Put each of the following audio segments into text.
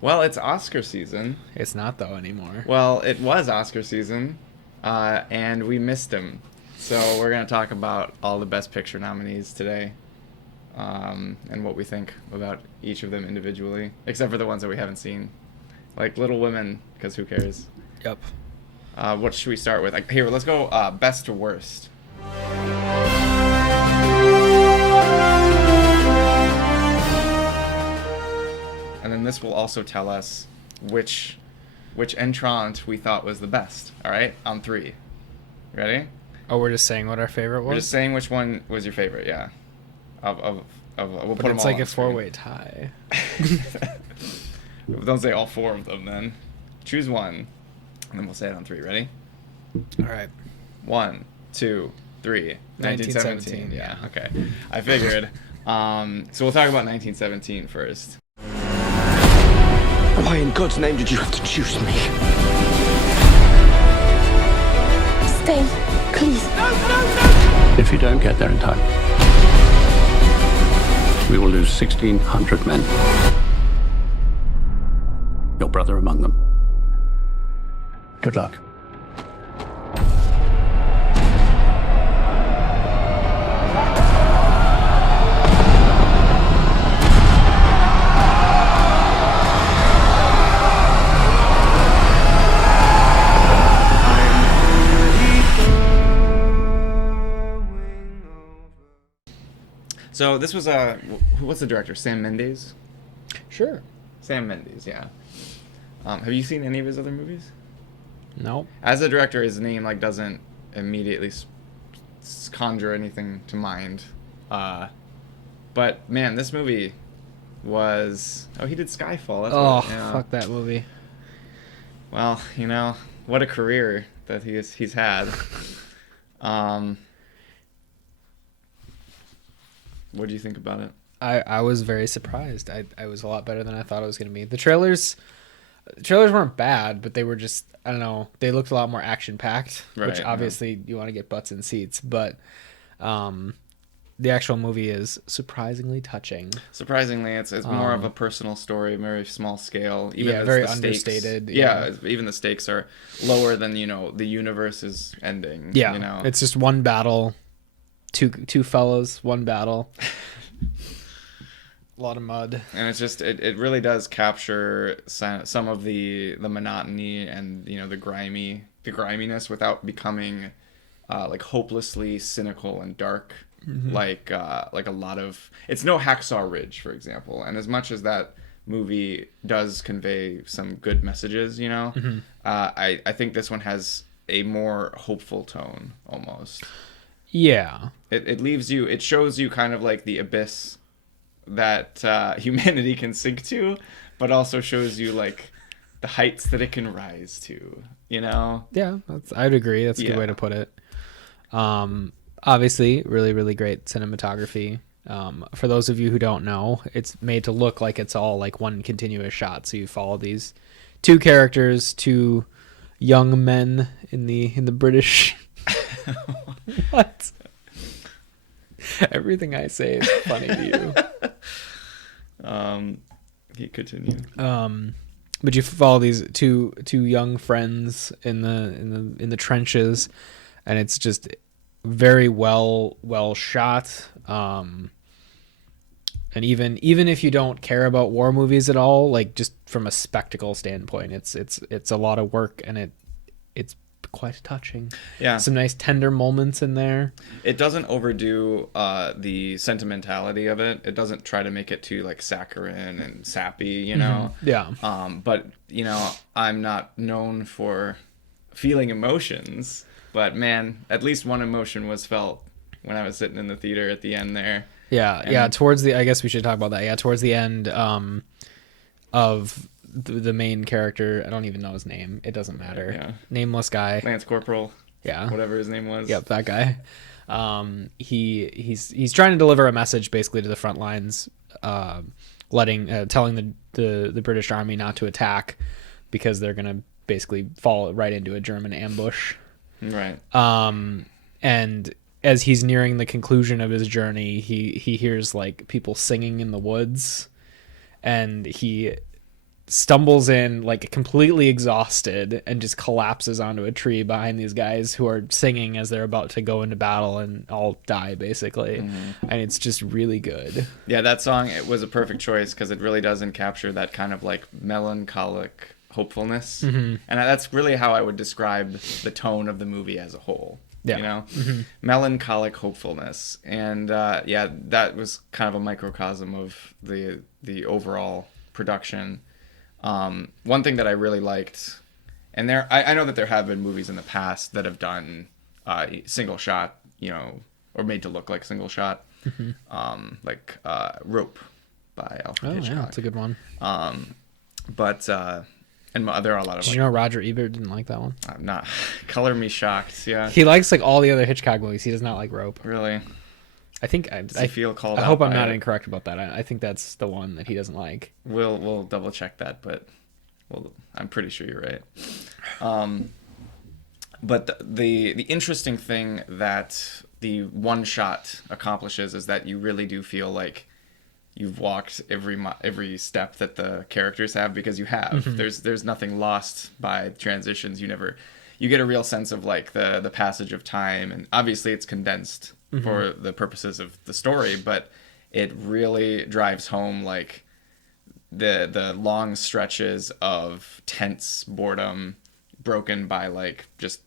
Well, it's Oscar season. It's not though anymore. Well, it was Oscar season, and we missed him. So we're gonna talk about all the Best Picture nominees today, and what we think about each of them individually, except for the ones that we haven't seen, like Little Women, because who cares? Yep. What should we start with? Like, here, let's go best to worst. And then this will also tell us which entrant we thought was the best. All right, on three. Ready? Oh, we're just saying what our favorite was. We're just saying which one was your favorite. Yeah. We'll but put them it's all like on a screen. four-way tie. Don't say all four of them then. Choose one, and then we'll say it on three. Ready? All right. 1, 2, 3. 1917. 1917. Yeah. Okay. I figured. So we'll talk about 1917 first. Why in God's name did you have to choose me? Stay, please. If you don't get there in time, we will lose 1,600 men. Your brother among them. Good luck. So this was what's the director? Sam Mendes. Sure. Sam Mendes. Yeah. Have you seen any of his other movies? No. As a director, his name like doesn't immediately conjure anything to mind. But man, this movie was. Oh, he did Skyfall. That's Oh, what, yeah. fuck that movie. Well, what a career that he's had. What do you think about it? I was very surprised. I was a lot better than I thought it was going to be. The trailers weren't bad, but they were just, I don't know, they looked a lot more action-packed, Right, which yeah. obviously you want to get butts in seats, but the actual movie is surprisingly touching. Surprisingly, it's more of a personal story, very small scale. Even Yeah, as very the stakes- understated, Yeah. yeah. Even the stakes are lower than the universe is ending. Yeah, it's just one battle, two fellows, one battle. A lot of mud. And it's just it really does capture some of the monotony and the griminess without becoming like hopelessly cynical and dark. Like a lot of, it's no Hacksaw Ridge, for example. And as much as that movie does convey some good messages, I think this one has a more hopeful tone almost. Yeah. It shows you kind of like the abyss that humanity can sink to, but also shows you like the heights that it can rise to, Yeah, I'd agree. That's a good way to put it. Obviously, really, really great cinematography. For those of you who don't know, it's made to look like it's all like one continuous shot. So you follow these two characters, two young men in the British. What? Everything I say is funny to you. Continue. But you follow these two young friends in the trenches, and it's just very well shot. And even if you don't care about war movies at all, like just from a spectacle standpoint, it's a lot of work, and it's quite touching. Yeah. Some nice tender moments in there. It doesn't overdo the sentimentality of it. It doesn't try to make it too like saccharine and sappy, Yeah. But I'm not known for feeling emotions, but man, at least one emotion was felt when I was sitting in the theater at the end there. Yeah. Towards I guess we should talk about that. Yeah. Towards the end, of the main character, I don't even know his name. It doesn't matter. Yeah. Nameless guy. Lance Corporal. Yeah. Whatever his name was. Yep, that guy. He's trying to deliver a message basically to the front lines, telling the British Army not to attack because they're gonna basically fall right into a German ambush. Right. And as he's nearing the conclusion of his journey, he hears like people singing in the woods, and he stumbles in like completely exhausted and just collapses onto a tree behind these guys who are singing as they're about to go into battle and all die basically. And it's just really good. Yeah, that song, it was a perfect choice because it really doesn't capture that kind of like melancholic hopefulness. And that's really how I would describe the tone of the movie as a whole. Yeah. You know, melancholic hopefulness. And yeah, that was kind of a microcosm of the overall production. One thing that I really liked, and I know that there have been movies in the past that have done single shot, you know, or made to look like single shot, like Rope by Alfred Hitchcock. Yeah, that's a good one. But and there are a lot of Did you know Roger Ebert didn't like that one? I'm not color me shocked. Yeah, He likes like all the other Hitchcock movies. He does not like Rope. really. I think Does he feel called I out hope I'm by not it? incorrect about that. I think that's the one that he doesn't like. We'll double check that, but I'm pretty sure you're right. But the interesting thing that the one shot accomplishes is that you really do feel like you've walked every step that the characters have, because you have. There's nothing lost by transitions. You get a real sense of like the passage of time, and obviously it's condensed for the purposes of the story, but it really drives home like the long stretches of tense boredom broken by like just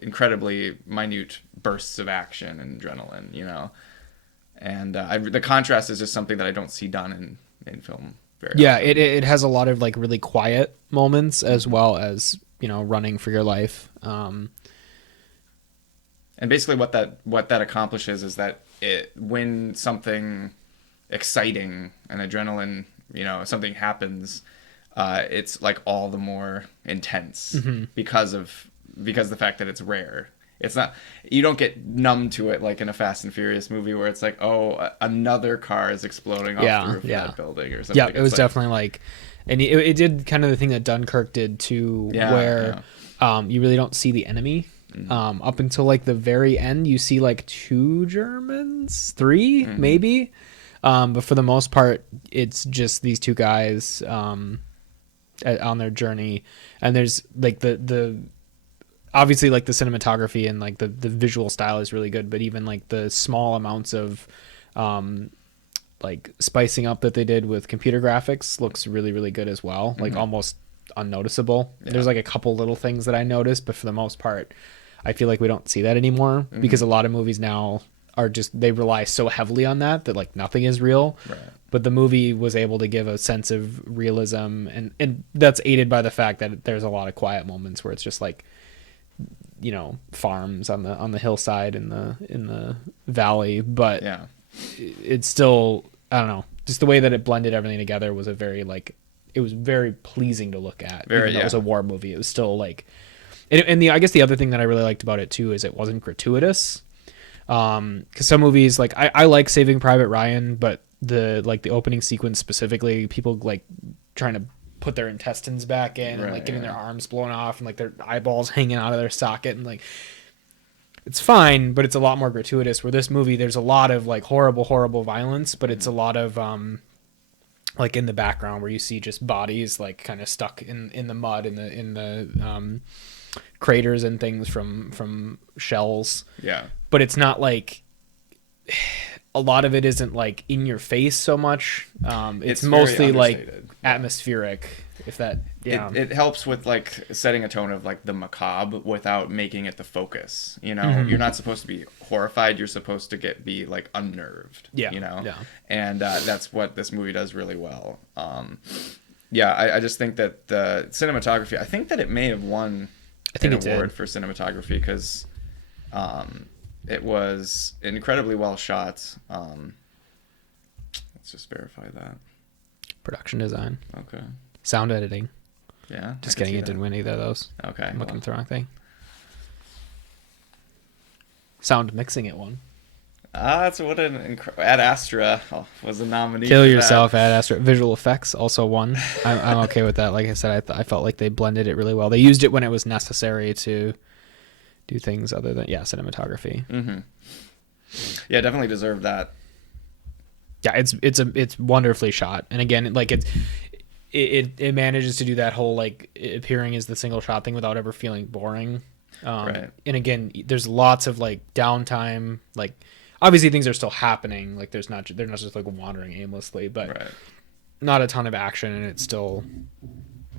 incredibly minute bursts of action and adrenaline, you know. And the contrast is just something that I don't see done in film very often. It has a lot of like really quiet moments as well as, you know, running for your life. And basically what that accomplishes is that when something exciting and adrenaline, you know, something happens, it's like all the more intense because the fact that it's rare. It's not, you don't get numb to it like in a Fast and Furious movie where it's like, oh, another car is exploding off the roof of that building or something. Yeah, it was definitely like, and it did kind of the thing that Dunkirk did too, where you really don't see the enemy. Up until like the very end, you see like 2 Germans, 3 maybe. But for the most part, it's just these 2 guys on their journey. And there's like the obviously like the cinematography and like the visual style is really good, but even like the small amounts of like spicing up that they did with computer graphics looks really, really good as well. Like almost unnoticeable. There's like a couple little things that I noticed, but for the most part, I feel like we don't see that anymore because a lot of movies now are just, they rely so heavily on that like nothing is real. Right. But the movie was able to give a sense of realism, and that's aided by the fact that there's a lot of quiet moments where it's just like, you know, farms on the hillside in the valley, but it's still, I don't know, just the way that it blended everything together was it was very pleasing to look at. Even though it was a war movie, it was still like, and I guess the other thing that I really liked about it too is it wasn't gratuitous. Because some movies, like I like Saving Private Ryan, but the opening sequence specifically, people like trying to put their intestines back in and like getting their arms blown off and like their eyeballs hanging out of their socket, and like it's fine, but it's a lot more gratuitous. Where this movie, there's a lot of like horrible violence, but it's a lot of like in the background where you see just bodies like kind of stuck in the mud in the craters and things from shells. Yeah. But it's not like, a lot of it isn't like in your face so much. It's mostly like atmospheric, if that, It helps with like setting a tone of like the macabre without making it the focus. You know, you're not supposed to be horrified. You're supposed to be like unnerved. Yeah. You know? Yeah. And that's what this movie does really well. I just think that the cinematography, I think that it may have won an award for cinematography because it was incredibly well shot. Let's just verify that. Production design. Okay. Sound editing. Yeah. Just kidding, it didn't win either of those. Okay. I'm looking at the wrong thing. Sound mixing it won. That's what Ad Astra was a nominee. Kill Yourself, Ad Astra. Visual effects also won. I'm okay with that. Like I said, I felt like they blended it really well. They used it when it was necessary to do things other than cinematography. Yeah, definitely deserved that. Yeah, it's wonderfully shot, and again, like it manages to do that whole like appearing as the single shot thing without ever feeling boring. Right. And again, there's lots of like downtime. Like obviously things are still they're not just like wandering aimlessly, but Right. not a ton of action. And it's still,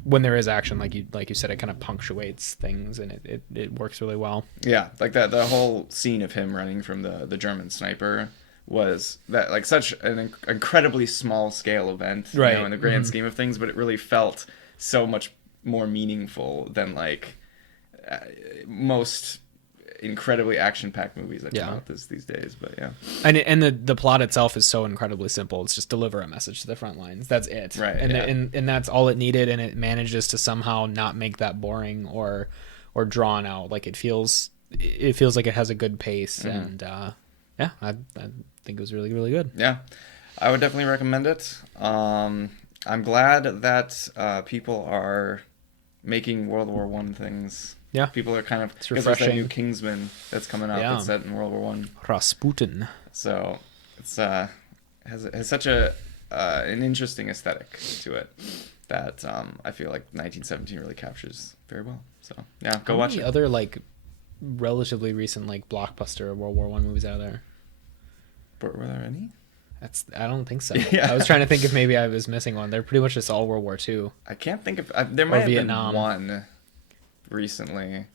when there is action, like you said, it kind of punctuates things, and it works really well. Yeah, like that the whole scene of him running from the German sniper was that like such an incredibly small scale event, you Right. know, in the grand scheme of things, but it really felt so much more meaningful than like most incredibly action-packed movies that come out these days. But yeah, and the plot itself is so incredibly simple. It's just deliver a message to the front lines. That's it. Right. And yeah. and that's all it needed, and it manages to somehow not make that boring or drawn out. Like it feels like it has a good pace, and yeah, I think it was really, really good. Yeah, I would definitely recommend it. I'm glad that people are making World War One things. Yeah. People are kind of... It's because there's that refreshing. new Kingsman that's coming out that's set in World War One. Rasputin. So it's has such a an interesting aesthetic to it that I feel like 1917 really captures very well. So yeah, go watch it. Other like relatively recent like blockbuster World War One movies out there? Were there any? I don't think so. Yeah. I was trying to think if maybe I was missing one. They're pretty much just all World War II. I can't think of... there might have Vietnam. been one recently,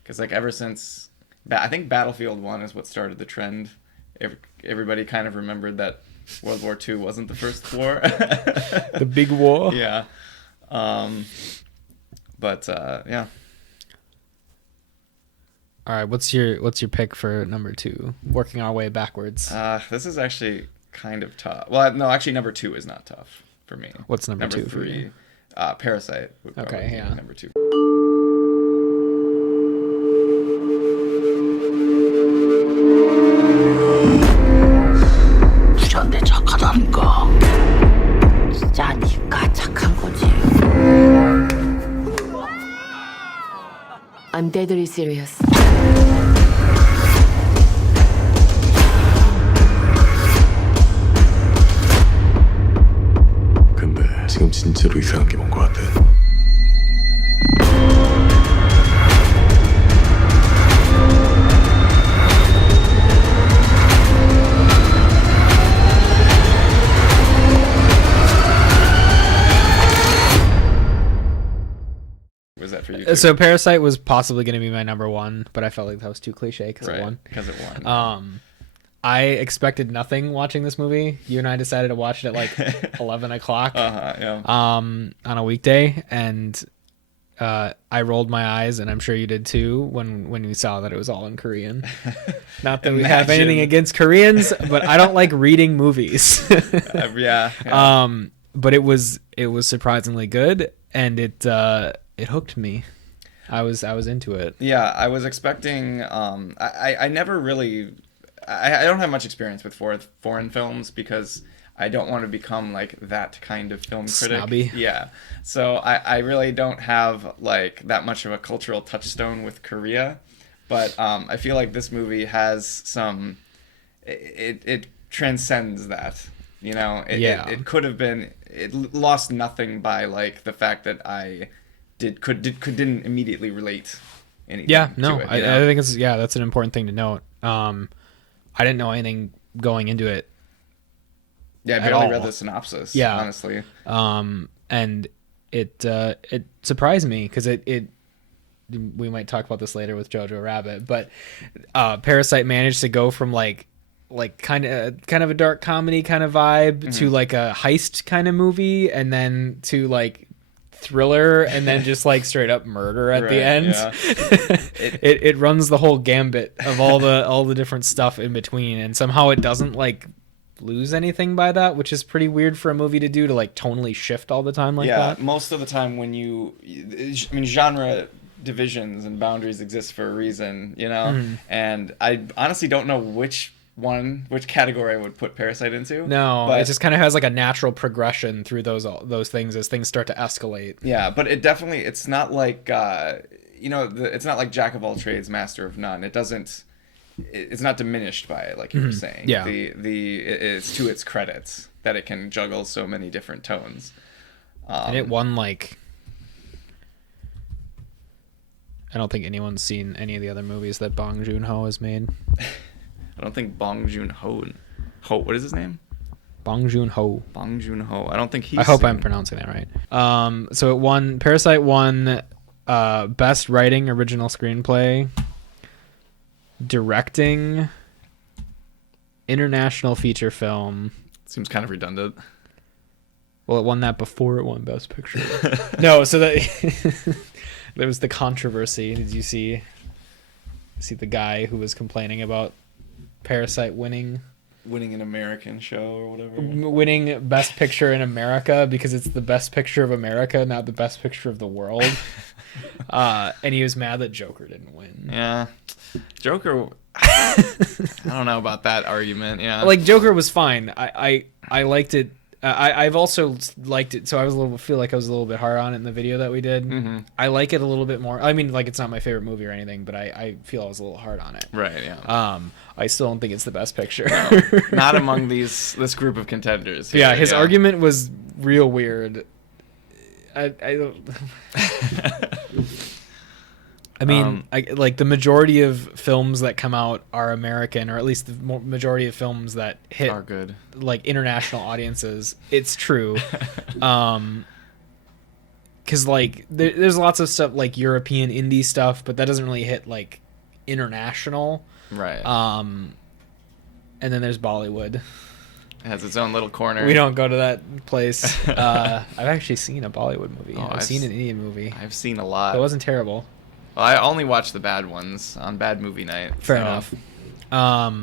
because like ever since... I think Battlefield 1 is what started the trend. Everybody kind of remembered that World War II wasn't the first war. The big war. Yeah. But yeah. All right, what's your pick for number 2? Working our way backwards. This is actually kind of tough. Well, no, actually, number 2 is not tough for me. What's number 2 3, for you? Parasite would probably Okay, be yeah. number 2. 주저한테 착하다니까. 진짜 니가 착한 거지. I'm deadly serious. 근데 지금 진짜로 이상한 게 뭔 것 같아. Was that for you? Too? So Parasite was possibly going to be my number 1, but I felt like that was too cliche because it won. Because it won. I expected nothing watching this movie. You and I decided to watch it at like 11 o'clock yeah. on a weekday, and I rolled my eyes, and I'm sure you did too when we saw that it was all in Korean. Not that we have anything against Koreans, but I don't like reading movies. Yeah. But it was surprisingly good, and it hooked me. I was into it. Yeah, I was expecting. I never really. I don't have much experience with foreign films because I don't want to become like that kind of film critic. Snobby. Yeah. So I really don't have like that much of a cultural touchstone with Korea, but I feel like this movie has some. It transcends that. You know. It could have been. It lost nothing by like the fact that I didn't immediately relate anything. Yeah, no, to it, I think that's an important thing to note. I didn't know anything going into it. Yeah, I barely read the synopsis. Yeah, honestly. And it surprised me because it we might talk about this later with Jojo Rabbit, but Parasite managed to go from like kind of a dark comedy kind of vibe to like a heist kind of movie, and then to like thriller, and then just like straight up murder at the end. Yeah. It runs the whole gambit of all the different stuff in between, and somehow it doesn't like lose anything by that, which is pretty weird for a movie to do, to like tonally shift all the time like that. Most of the time when genre divisions and boundaries exist for a reason, you know. And I honestly don't know which category I would put Parasite into. No, but it just kind of has like a natural progression through those things as things start to escalate. Yeah, but it's not like it's not like Jack of all trades, master of none. It's not diminished by it, like you were saying. Yeah. It's to its credits that it can juggle so many different tones. And it won like, I don't think anyone's seen any of the other movies that Bong Joon-ho has made. I don't think Bong Joon-ho. What is his name? Bong Joon-ho. Bong Joon-ho. I don't think he's. I hope I'm seen- pronouncing that right. So it won. Parasite won Best Writing, Original Screenplay, Directing, International Feature Film. Seems kind of redundant. Well, it won that before it won Best Picture. No, so that there was the controversy. Did you see the guy who was complaining about Parasite winning Winning an American show or whatever. winning Best Picture in America because it's the Best Picture of America, not the Best Picture of the world. And he was mad that Joker didn't win. Yeah. Joker. I don't know about that argument. Yeah. Like Joker was fine. I liked it. I've also liked it, so feel like I was a little bit hard on it in the video that we did. Mm-hmm. I like it a little bit more. I mean, like it's not my favorite movie or anything, but I feel I was a little hard on it. Right. Yeah. I still don't think it's the best picture. No, not among this group of contenders. Here. Yeah, his argument was real weird. I don't. I mean, like the majority of films that come out are American, or at least the majority of films that hit Are good. like international audiences. It's true. Because like there's lots of stuff like European indie stuff, but that doesn't really hit like international. Right. And then there's Bollywood. It has its own little corner. We don't go to that place. I've actually seen a Bollywood movie. Oh, I've seen an Indian movie. I've seen a lot. It wasn't terrible. Well, I only watch the bad ones on bad movie night. Fair so. enough.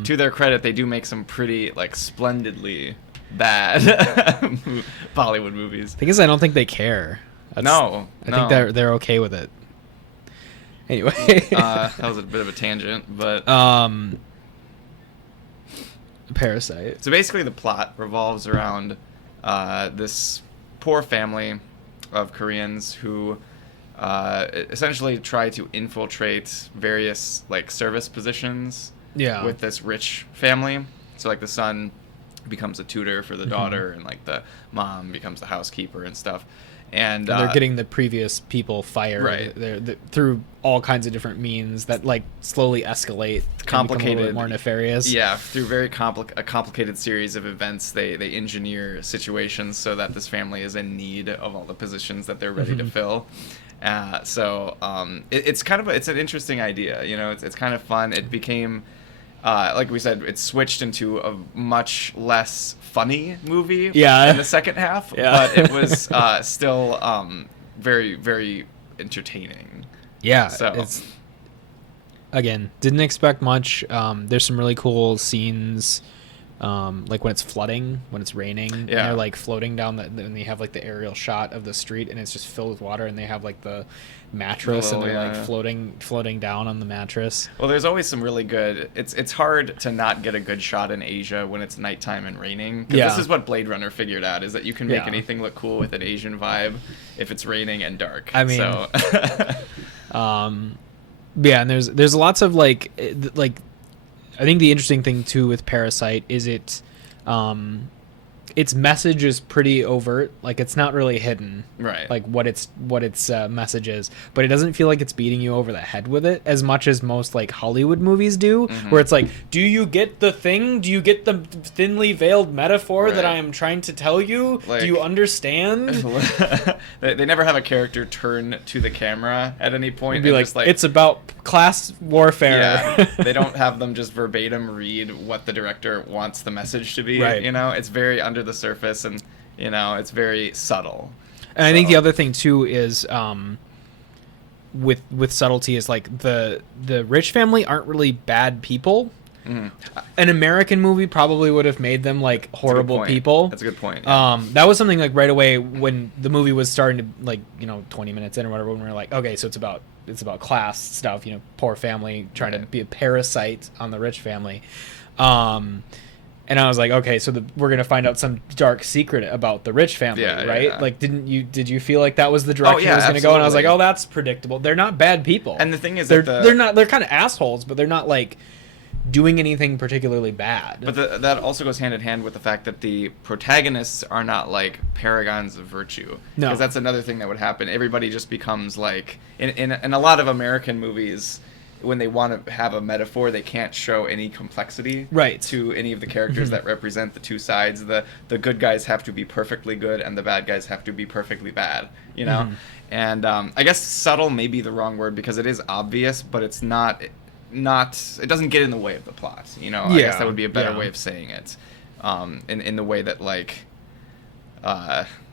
To their credit, they do make some pretty, like, splendidly bad Bollywood movies. Thing is, I don't think they care. I think they're okay with it. Anyway, that was a bit of a tangent, but Parasite. so basically the plot revolves around this poor family of Koreans who essentially try to infiltrate various like service positions Yeah. with this rich family. So like the son becomes a tutor for the daughter, and like the mom becomes the housekeeper and stuff. And they're getting the previous people fired. Right. They're through all kinds of different means that like slowly escalate, and become a little complicated, bit more nefarious. Yeah, through very a complicated series of events, they engineer situations so that this family is in need of all the positions that they're ready to fill. It's kind of it's an interesting idea. You know, it's kind of fun. It became. Like we said, it switched into a much less funny movie in the second half, but it was still very, very entertaining. Yeah. So It's again, didn't expect much. There's some really cool scenes, like when it's flooding, when it's raining, and Yeah. they're like floating down and they have like the aerial shot of the street, and it's just filled with water, and they have like the mattress, and they're like floating down on the mattress. Well, there's always some really good. It's hard to not get a good shot in Asia when it's nighttime and raining. 'Cause this is what Blade Runner figured out, is that you can make anything look cool with an Asian vibe if it's raining and dark. I mean, so. Yeah, and there's lots of like I think the interesting thing too with Parasite is its message is pretty overt. Like it's not really hidden, Right. like what its message is, but it doesn't feel like it's beating you over the head with it as much as most like Hollywood movies do, where it's like, do you get the thing? Do you get the thinly veiled metaphor that Right. I am trying to tell you? Like- Do you understand? They never have a character turn to the camera at any point. It'd be and like, just like it's about class warfare. Yeah, they don't have them just verbatim read what the director wants the message to be. Right. You know, it's very under the surface, and you know, it's very subtle. And I think the other thing too is with subtlety is like the rich family aren't really bad people. An American movie probably would have made them like horrible people. That's a good point. Yeah. That was something like right away when the movie was starting to, like, you know, 20 minutes in or whatever, when we were like, okay, so it's about class stuff, you know, poor family trying to be a parasite on the rich family. And I was like, okay, so we're gonna find out some dark secret about the rich family, right? Yeah. Like, did you feel like that was the direction it was gonna go? And I was like, oh, that's predictable. They're not bad people. And the thing is, they're kind of assholes, but they're not like doing anything particularly bad. But that also goes hand in hand with the fact that the protagonists are not like paragons of virtue. No. Because that's another thing that would happen. Everybody just becomes like in a lot of American movies, when they want to have a metaphor, they can't show any complexity Right. to any of the characters that represent the two sides. The good guys have to be perfectly good, and the bad guys have to be perfectly bad. You know, and I guess subtle may be the wrong word because it is obvious, but it's not. It doesn't get in the way of the plot. You know, I guess that would be a better way of saying it. In the way that like.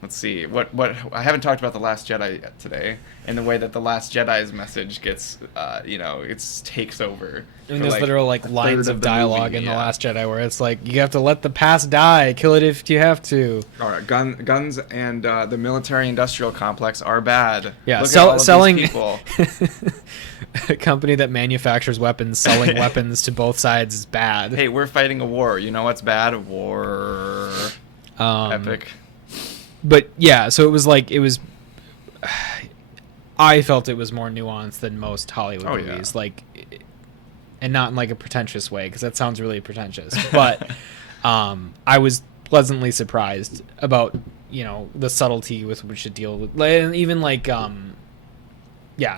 Let's see. What I haven't talked about The Last Jedi yet today, in the way that The Last Jedi's message gets, it takes over. I mean, there's literal like lines of the dialogue movie, in The Last Jedi where it's like, you have to let the past die, kill it if you have to. All right, guns and the military-industrial complex are bad. Yeah, Look at all of selling these people. a company that manufactures weapons, selling weapons to both sides is bad. Hey, we're fighting a war. You know what's bad? War. Epic. But yeah, so it was like I felt it was more nuanced than most Hollywood movies, like, and not in like a pretentious way, because that sounds really pretentious. But I was pleasantly surprised about the subtlety with which it deal with, and even like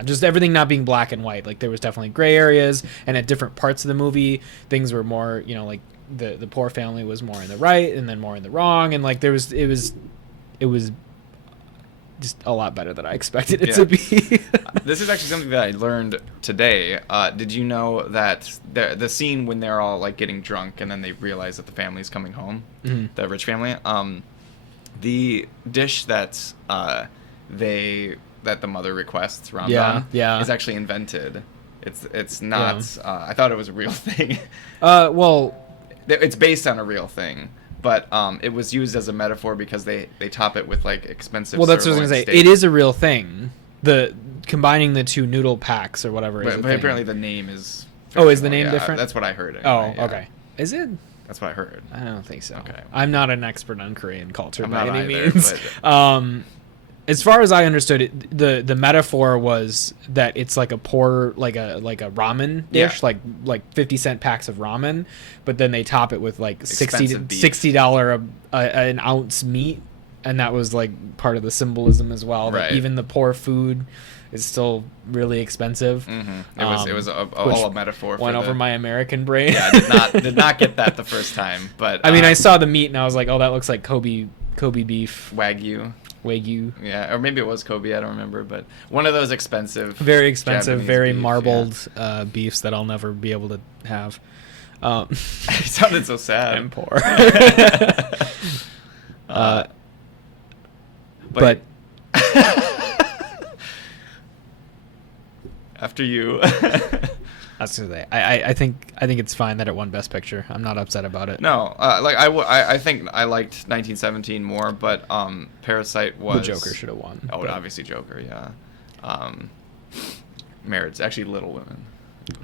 just everything not being black and white. Like there was definitely gray areas, and at different parts of the movie, things were more like the poor family was more in the right, and then more in the wrong, and like it was just a lot better than I expected it to be. This is actually something that I learned today. Did you know that the scene when they're all like getting drunk and then they realize that the family's coming home, the rich family, the dish that the mother requests Ramdan is actually invented. It's not. I thought it was a real thing. Well, it's based on a real thing. But it was used as a metaphor because they top it with like expensive. Well, that's what I was sirloin gonna say. steak. It is a real thing. The combining the two noodle packs or whatever. But apparently the name is. Oh, is the fictional. name different? That's what I heard. Oh, Anyway, yeah. okay. Is it? That's what I heard. I don't think so. Okay. I'm not an expert on Korean culture I'm by not any either, means. but- As far as I understood it, the metaphor was that it's like a poor like a ramen dish, Yeah. like 50-cent packs of ramen, but then they top it with like Expensive beef. $60 an ounce meat, and that was like part of the symbolism as well. That Right. even the poor food is still really expensive. It was all a metaphor. Went for over my American brain. Yeah, did not get that the first time, but I mean, I saw the meat and I was like, oh, that looks like Kobe beef. Wagyu. Yeah, or maybe it was Kobe. I don't remember, but one of those expensive, Very expensive, Japanese very beef, marbled beefs that I'll never be able to have. It sounded so sad. I'm poor. But after you. that's the thing. I think it's fine that it won Best Picture. I'm not upset about it. No, I think I liked 1917 more, but Parasite was. The Joker should have won. Oh, but- obviously Joker, yeah. Merits actually Little Women.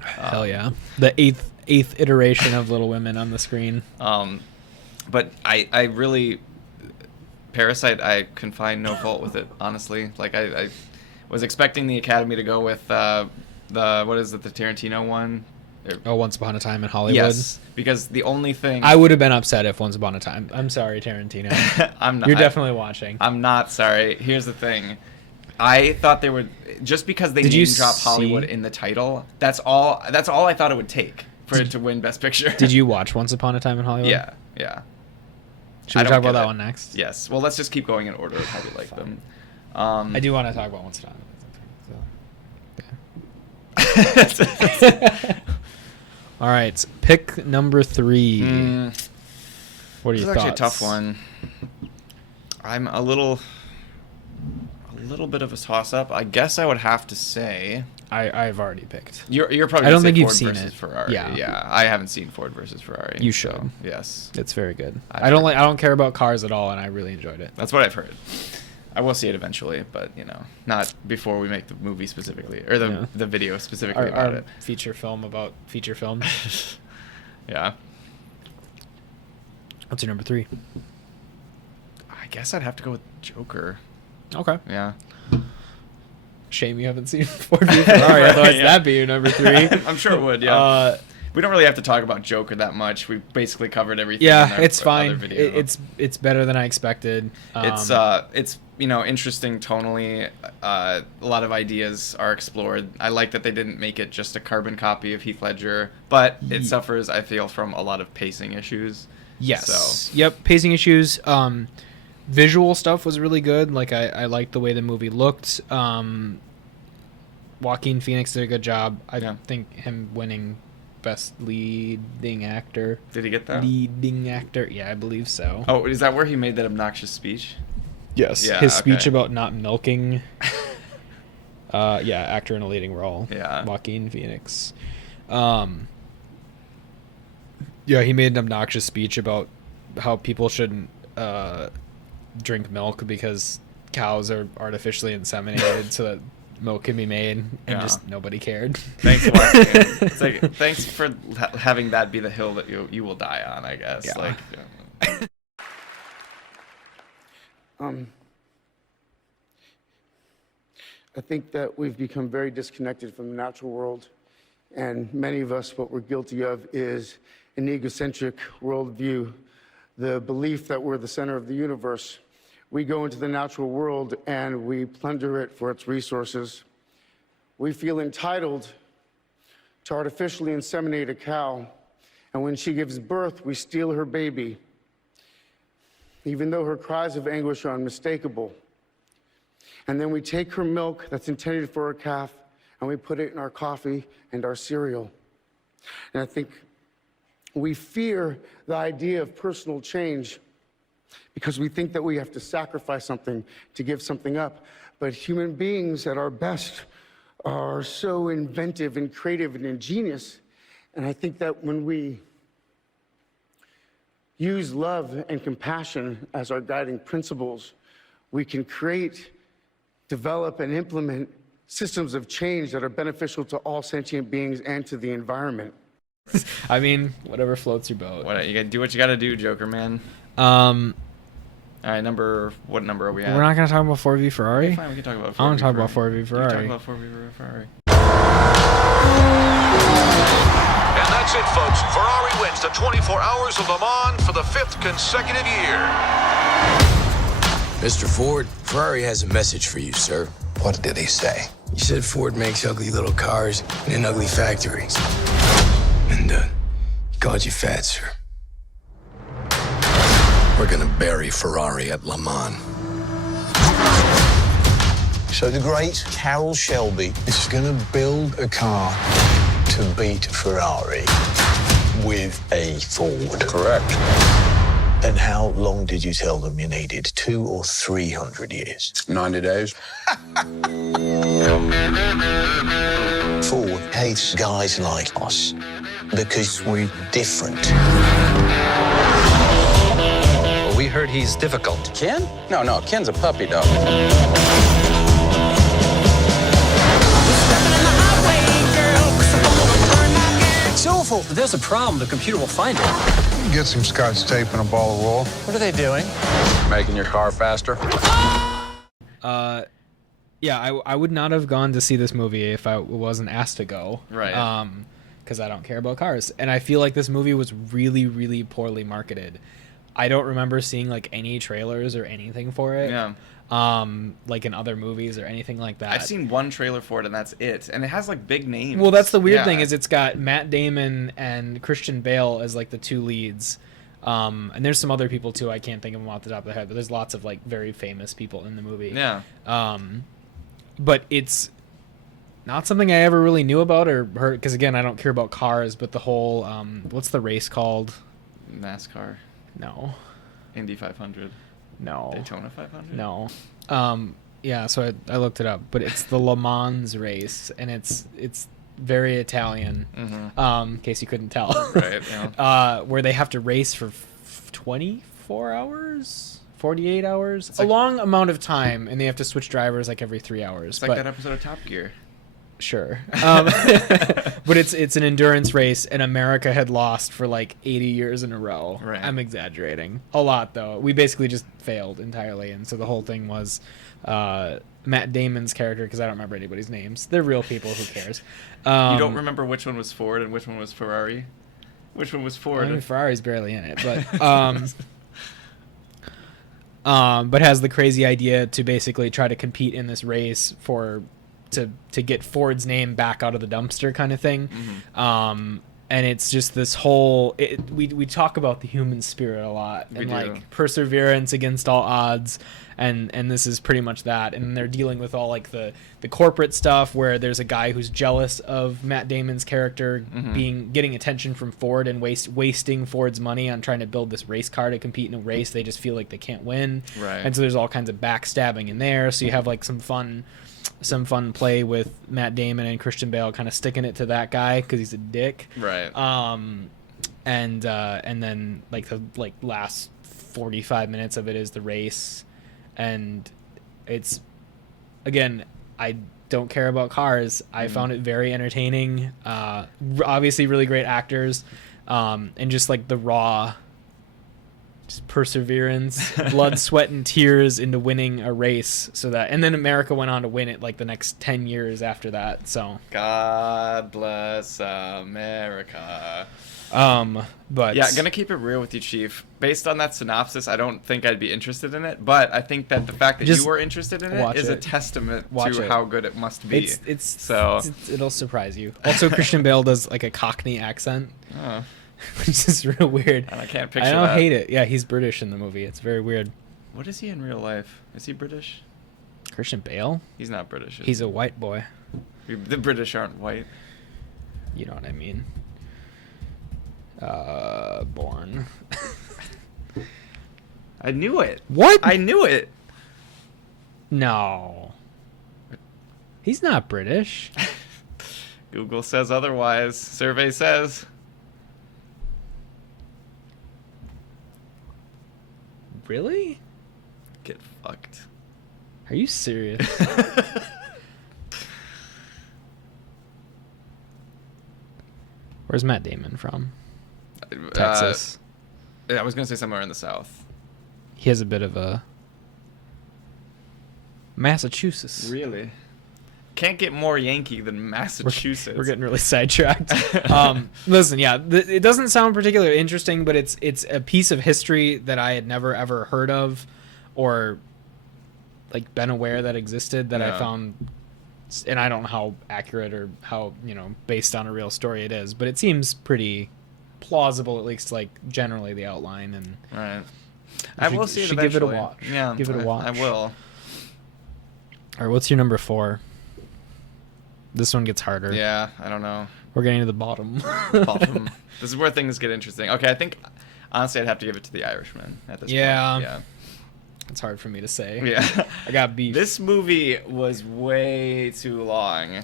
Hell yeah, the eighth iteration of Little Women on the screen. But I really Parasite, I can find no fault with it, honestly. Like I was expecting the Academy to go with the what is it, the Tarantino one? Oh, Once Upon a Time in Hollywood. Yes, because the only thing I would have been upset if Once Upon a Time. I'm sorry, Tarantino. I'm not. You're definitely watching. I'm not sorry. Here's the thing. I thought they would just because they Did you name drop Hollywood see- in the title. That's all I thought it would take for it to win Best Picture. Did you watch Once Upon a Time in Hollywood? Yeah. Should I we don't talk about get that it. one next? Yes. Well, let's just keep going in order of how we like them. I do want to talk about Once Upon All right, pick number 3. What are This your is thoughts? actually a tough one. I'm a little bit of a toss-up. I guess I would have to say I've already picked. you're probably. I don't gonna think say you've Ford seen versus it. Ferrari. Yeah. Yeah. I haven't seen Ford versus Ferrari. You so, should. yes. It's very good. I've I don't heard. I don't care about cars at all, and I really enjoyed it. That's what I've heard. I will see it eventually, but not before we make the movie specifically or the video specifically about Our it. feature film about feature films. Yeah. What's your number 3? I guess I'd have to go with Joker. Okay. Yeah. Shame you haven't seen Ford v Ferrari. Otherwise, Yeah. that'd be your number 3. I'm sure it would. Yeah. we don't really have to talk about Joker that much. We basically covered everything. Yeah, in our it's other fine. video. It's better than I expected. It's interesting tonally. A lot of ideas are explored. I like that they didn't make it just a carbon copy of Heath Ledger, but it suffers, I feel, from a lot of pacing issues. Yes. So. Yep. Pacing issues. Visual stuff was really good. Like I liked the way the movie looked. Joaquin Phoenix did a good job. I think him winning best leading actor. Did he get that? Leading actor. Yeah, I believe so. Oh, is that where he made that obnoxious speech? Yes. Yeah, His speech okay. about not milking. Actor in a leading role. Yeah. Joaquin Phoenix. He made an obnoxious speech about how people shouldn't drink milk because cows are artificially inseminated so that milk can be made, and just nobody cared. Thanks, Joaquin. It's like, thanks for having that be the hill that you will die on, I guess. Yeah. Like, I think that we've become very disconnected from the natural world, and many of us, what we're guilty of is an egocentric worldview, the belief that we're the center of the universe. We go into the natural world and we plunder it for its resources. We feel entitled to artificially inseminate a cow, and when she gives birth, we steal her baby, even though her cries of anguish are unmistakable. And then we take her milk that's intended for a calf and we put it in our coffee and our cereal. And I think we fear the idea of personal change because we think that we have to sacrifice something to give something up. But human beings at our best are so inventive and creative and ingenious. And I think that when we use love and compassion as our guiding principles, we can create, develop, and implement systems of change that are beneficial to all sentient beings and to the environment. I mean, whatever floats your boat. you gotta do what you gotta do, Joker, man. All right, what number are we at? We're not gonna talk about 4v Ferrari. Okay, fine, we can talk about 4v I want to talk Ferrari. about 4v Ferrari. You can talk about 4v Ferrari. And that's it, folks. Ferrari wins the 24 Hours of Le Mans for the 5th consecutive year. Mr. Ford, Ferrari has a message for you, sir. What did he say? He said Ford makes ugly little cars in ugly factories. And, he called you fat, sir. We're gonna bury Ferrari at Le Mans. So the great Carroll Shelby is gonna build a car to beat Ferrari with a Ford. Correct. And how long did you tell them you needed? 200 or 300 years? 90 days. Ford hates guys like us because we're different. Well, we heard he's difficult. Ken? No, Ken's a puppy dog. It's awful. If there's a problem, the computer will find it. Get some scotch tape and a ball of wool. What are they doing? Making your car faster. I would not have gone to see this movie if I wasn't asked to go. Right. Because I don't care about cars. And I feel like this movie was really, really poorly marketed. I don't remember seeing like any trailers or anything for it. Yeah. Like in other movies or anything like that. I've seen one trailer for it, and that's it. And it has like big names. Well, that's the weird thing Yeah. is it's got Matt Damon and Christian Bale as like the two leads. And there's some other people too. I can't think of them off the top of the head, but there's lots of like very famous people in the movie. Yeah. But it's not something I ever really knew about or heard, because again, I don't care about cars, but the whole what's the race called? NASCAR. No. Indy 500. No. Daytona 500. No. Yeah, so I looked it up, but it's the Le Mans race, and it's very Italian. In case you couldn't tell. Right. Yeah. Where they have to race for 24 hours, 48 hours, a long amount of time, and they have to switch drivers like every 3 hours. It's like that episode of Top Gear. Sure. But it's an endurance race, and America had lost for like 80 years in a row. Right. I'm exaggerating. A lot, though. We basically just failed entirely, and so the whole thing was Matt Damon's character, because I don't remember anybody's names. They're real people. Who cares? You don't remember which one was Ford and which one was Ferrari? Which one was Ford? I mean, Ferrari's barely in it, but has the crazy idea to basically try to compete in this race to get Ford's name back out of the dumpster kind of thing. And it's just this whole we talk about the human spirit a lot and like perseverance against all odds, and this is pretty much that. And they're dealing with all like the corporate stuff where there's a guy who's jealous of Matt Damon's character getting attention from Ford and wasting Ford's money on trying to build this race car to compete in a race they just feel like they can't win. Right. And so there's all kinds of backstabbing in there. So you have like some fun play with Matt Damon and Christian Bale kind of sticking it to that guy because he's a dick. Right. And then like the last 45 minutes of it is the race, and it's, again, I don't care about cars. I found it very entertaining. Obviously really great actors, and just like the raw perseverance, blood, sweat, and tears into winning a race, and then America went on to win it like the next 10 years after that. So God bless America. But yeah, gonna keep it real with you, Chief. Based on that synopsis, I don't think I'd be interested in it, but I think that the fact that you were interested in it is a testament to how good it must be. It'll surprise you. Also, Christian Bale does like a Cockney accent. Oh. Which is real weird. And I can't picture I don't that. hate it. Yeah, he's British in the movie. It's very weird. What is he in real life? Is he British? Christian Bale? He's not British. He's a white boy. The British aren't white. You know what I mean. Born. I knew it. What? I knew it. No. He's not British. Google says otherwise. Survey says. Really? Get fucked. Are you serious? Where's Matt Damon from? Texas. I was gonna say somewhere in the South. He has a bit of a Massachusetts. Really? Can't get more Yankee than Massachusetts. We're getting really sidetracked. Listen, yeah, it doesn't sound particularly interesting, but it's a piece of history that I had never ever heard of, or like been aware that existed. That I found, and I don't know how accurate or how based on a real story it is, but it seems pretty plausible, at least like generally the outline. And right, I will see it eventually. Give it a watch. Yeah, give it a watch. I will. All right, what's your number 4? This one gets harder. Yeah, I don't know. We're getting to the bottom. This is where things get interesting. Okay, I think honestly I'd have to give it to The Irishman at this point. Yeah. It's hard for me to say. Yeah. I got beef. This movie was way too long.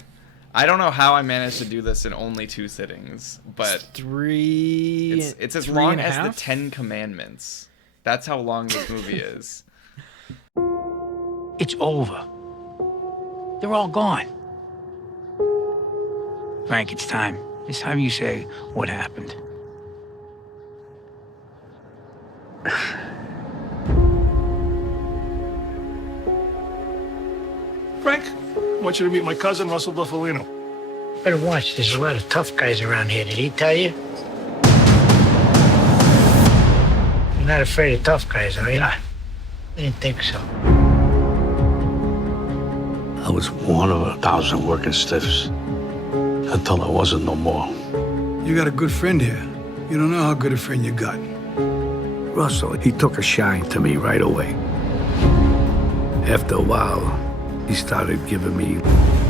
I don't know how I managed to do this in only 2 sittings, but it's as long as the 10 Commandments. That's how long this movie is. It's over. They're all gone. Frank, it's time. It's time you say what happened. Frank, I want you to meet my cousin, Russell Buffalino. Better watch. There's a lot of tough guys around here. Did he tell you? You're not afraid of tough guys, are you? I didn't think so. I was one of 1,000 working stiffs until I wasn't no more. You got a good friend here. You don't know how good a friend you got. Russell, he took a shine to me right away. After a while, he started giving me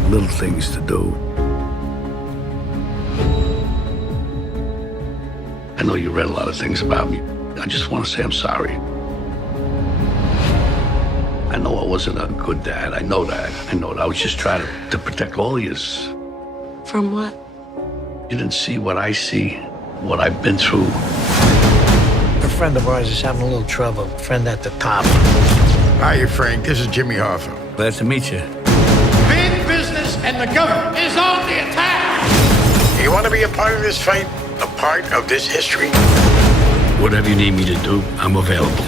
little things to do. I know you read a lot of things about me. I just want to say I'm sorry. I know I wasn't a good dad. I know that. I was just trying to protect all of yous. From what? You didn't see what I see, what I've been through. A friend of ours is having a little trouble. A friend at the top. Hiya, Frank. This is Jimmy Hoffa. Glad to meet you. Big business and the government is on the attack! You want to be a part of this fight? A part of this history? Whatever you need me to do, I'm available.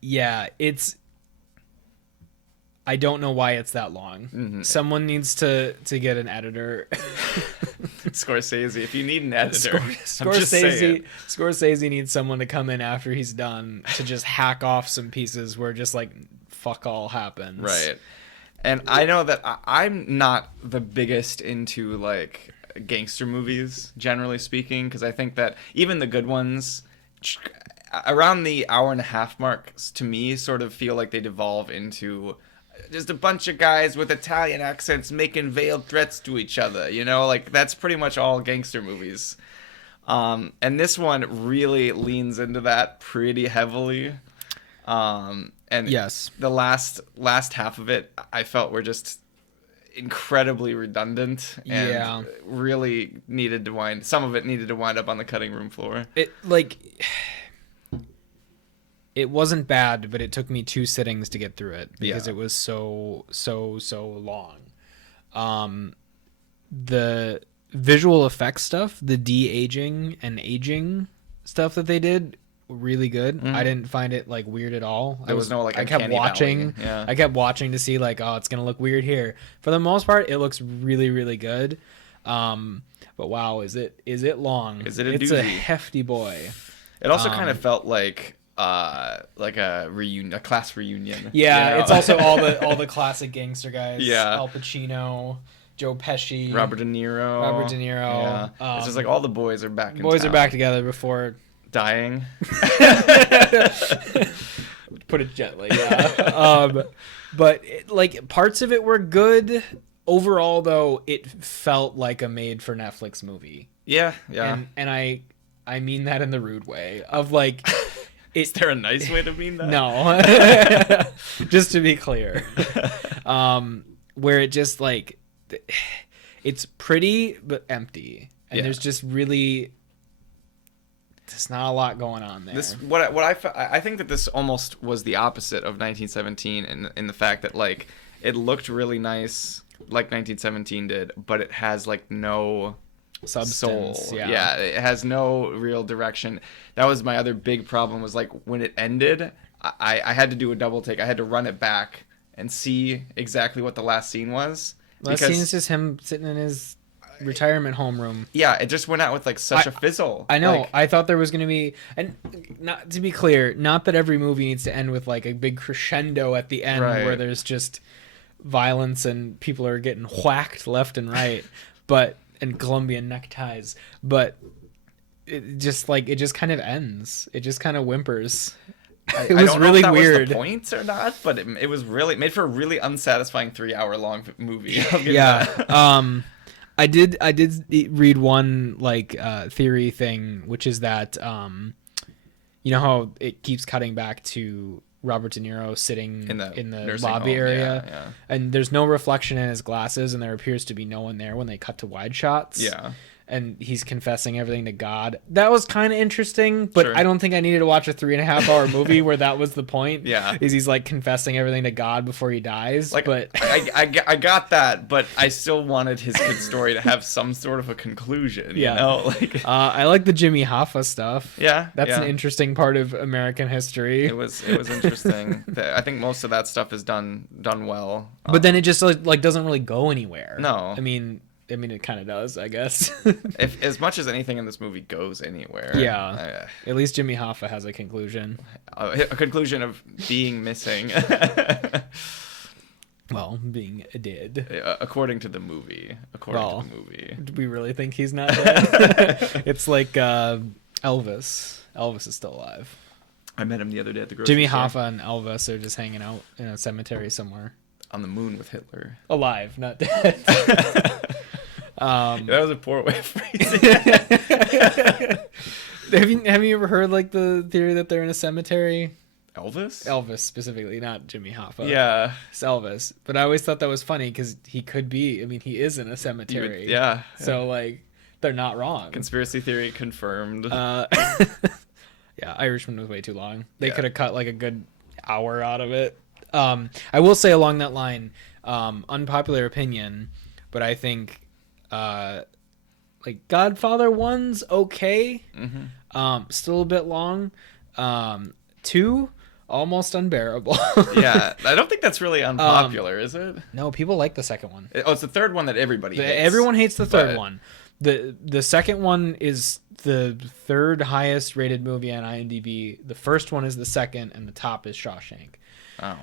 Yeah, I don't know why it's that long. Mm-hmm. Someone needs to get an editor. Scorsese, if you need an editor, I'm just saying. Scorsese needs someone to come in after he's done to just hack off some pieces where just like fuck all happens. Right. And I know that I'm not the biggest into like gangster movies, generally speaking, because I think that even the good ones, around the hour and a half mark, to me, sort of feel like they devolve into just a bunch of guys with Italian accents making veiled threats to each other. You know, like that's pretty much all gangster movies. And this one really leans into that pretty heavily. And yes, the last half of it, I felt were just incredibly redundant and really needed to wind. Some of it needed to wind up on the cutting room floor. It wasn't bad, but it took me 2 sittings to get through it because Yeah. it was so long. The visual effects stuff, the de-aging and aging stuff that they did, really good. Mhm. I didn't find it like weird at all. There was no like I kept uncanny watching. valley. Yeah. I kept watching to see like, oh, it's gonna look weird here. For the most part, it looks really, really good. But wow, is it long? Is it a It's doozy? a hefty boy. It also kind of felt like a reunion, a class reunion. Yeah, you know? it's also all the classic gangster guys. Yeah. Al Pacino, Joe Pesci, Robert De Niro. Yeah. It's just like all the boys are back in boys town. are back together before Dying. Put it gently. Yeah. But like parts of it were good. Overall, though, it felt like a made-for-Netflix movie. Yeah. And I mean that in the rude way of like. Is there a nice way to mean that? No. Just to be clear. Where it just like it's pretty but empty. And there's just really there's not a lot going on there. This I think that this almost was the opposite of 1917 in the fact that like it looked really nice like 1917 did, but it has like no substance. Soul. Yeah, it has no real direction. That was my other big problem was like when it ended, I had to do a double take. I had to run it back and see exactly what the last scene was. Last scene is just him sitting in his retirement homeroom. Yeah, it just went out with like such a fizzle. I know. Like, I thought there was going to be, and not to be clear, not that every movie needs to end with like a big crescendo at the end where there's just violence and people are getting whacked left and right, and Colombian neckties, but it just kind of ends. It just kind of whimpers. It was really weird. Was the point or not, but it was really made for a really unsatisfying 3-hour long movie. Yeah. I did read one like theory thing, which is that you know how it keeps cutting back to Robert De Niro sitting in the lobby area, and there's no reflection in his glasses, and there appears to be no one there when they cut to wide shots. Yeah. And he's confessing everything to God. That was kind of interesting, but I don't think I needed to watch a 3.5-hour movie where that was the point. Yeah, is he's like confessing everything to God before he dies. Like, but I got that, but I still wanted his good story to have some sort of a conclusion. Yeah, you know? Like I like the Jimmy Hoffa stuff. Yeah, that's an interesting part of American history. It was interesting. I think most of that stuff is done well. But then it just like doesn't really go anywhere. No, I mean, it kind of does, I guess. If as much as anything in this movie goes anywhere. Yeah. At least Jimmy Hoffa has a conclusion. A conclusion of being missing. Well, being dead. According to the movie. Do we really think he's not dead? It's like Elvis. Elvis is still alive. I met him the other day at the grocery Jimmy store. Hoffa and Elvis are just hanging out in a cemetery somewhere. On the moon with Hitler. Alive, not dead. That was a poor way of phrasing it. Have you ever heard like the theory that they're in a cemetery? Elvis specifically, not Jimmy Hoffa. Yeah, it's Elvis. But I always thought that was funny because he could be. I mean, he is in a cemetery. Yeah. So like, they're not wrong. Conspiracy theory confirmed. Yeah, Irishman was way too long. They could have cut like a good hour out of it. I will say along that line, unpopular opinion, but I think like Godfather 1's okay. Mm-hmm. Still a bit long. 2 almost unbearable. Yeah, I don't think that's really unpopular, is it? No, people like the second one. It's the third one that everybody hates. Everyone hates the third one. The second one is the third highest rated movie on IMDb. The first one is the second, and the top is Shawshank. Oh.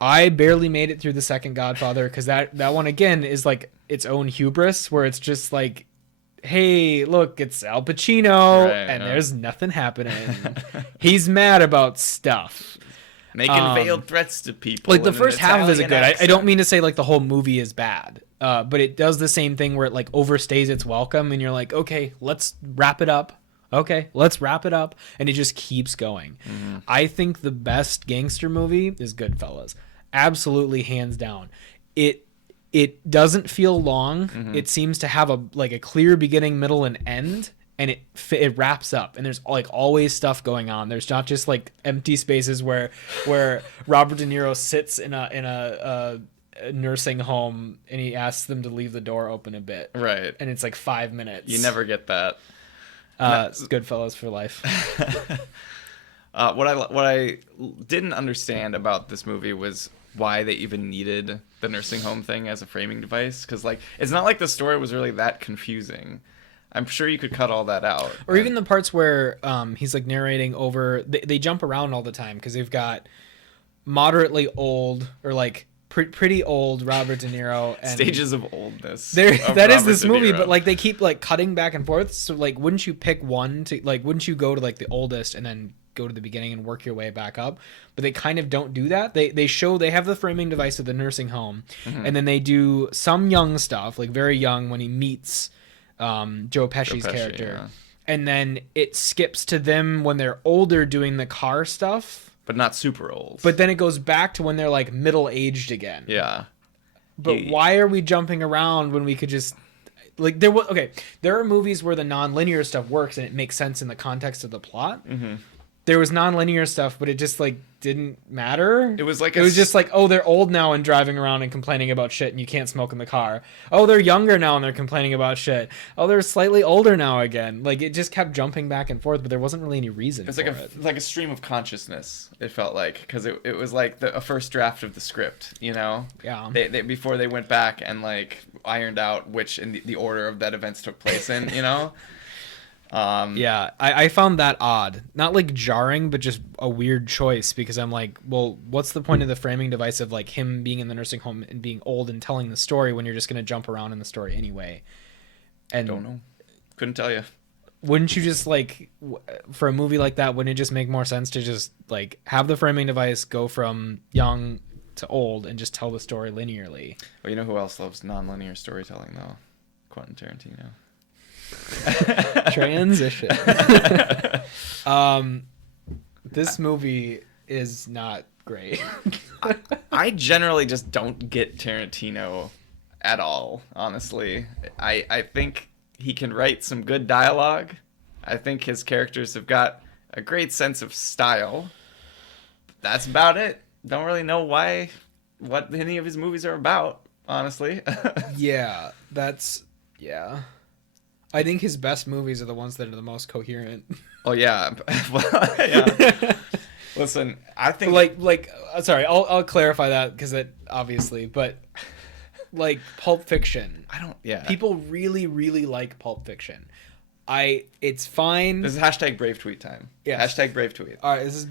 I barely made it through the second Godfather because that one again is like its own hubris, where it's just like, hey, look, it's Al Pacino, and there's nothing happening. He's mad about stuff. Making veiled threats to people. Like the first half of it is good. I don't mean to say like the whole movie is bad, but it does the same thing where it like overstays its welcome, and you're like, okay, let's wrap it up. Okay, let's wrap it up, and it just keeps going. Mm-hmm. I think the best gangster movie is Goodfellas, absolutely hands down. It doesn't feel long. Mm-hmm. It seems to have a clear beginning, middle, and end. And it wraps up, and there's like always stuff going on. There's not just like empty spaces where Robert De Niro sits in a nursing home and he asks them to leave the door open a bit. Right. And it's like 5 minutes. You never get that. It's Goodfellas for life. What I didn't understand about this movie was why they even needed the nursing home thing as a framing device, because like it's not like the story was really that confusing. I'm sure you could cut all that out. Or even the parts where he's like narrating over. They jump around all the time because they've got moderately old or like pretty old Robert De Niro. And stages of oldness. That is this movie, but like they keep like cutting back and forth. So like, wouldn't you pick one to like? Wouldn't you go to like the oldest and then go to the beginning and work your way back up? But they kind of don't do that. They have the framing device of the nursing home, mm-hmm. and then they do some young stuff, like very young when he meets Joe Pesci's character, yeah. And then it skips to them when they're older doing the car stuff, but not super old. But then it goes back to when they're like middle-aged again. Yeah. But why are we jumping around when we could just like there are movies where the non-linear stuff works and it makes sense in the context of the plot. Mm-hmm. There was non-linear stuff, but it just like didn't matter. It was just like, oh, they're old now and driving around and complaining about shit, and you can't smoke in the car. Oh, they're younger now and they're complaining about shit. Oh, they're slightly older now again. Like it just kept jumping back and forth, but there wasn't really any reason. It's like a stream of consciousness. It felt like because it was like a first draft of the script, you know. Yeah. They before they went back and like ironed out which in the order of that events took place in, you know. Yeah, I found that odd. Not like jarring, but just a weird choice because I'm like, well, what's the point of the framing device of like him being in the nursing home and being old and telling the story when you're just going to jump around in the story anyway? And don't know. Couldn't tell you. Wouldn't you just like, for a movie like that, wouldn't it just make more sense to just like have the framing device go from young to old and just tell the story linearly? Well, you know who else loves non-linear storytelling though? Quentin Tarantino. Transition. This movie is not great. I generally just don't get Tarantino at all, honestly. I think he can write some good dialogue. I think his characters have got a great sense of style. That's about it. Don't really know what any of his movies are about, honestly. Yeah. I think his best movies are the ones that are the most coherent. Oh yeah, well, yeah. Listen, I think sorry, I'll clarify that because it obviously, but like Pulp Fiction, people really really like Pulp Fiction. It's fine. This is hashtag brave tweet time. Yeah, hashtag brave tweet. All right, this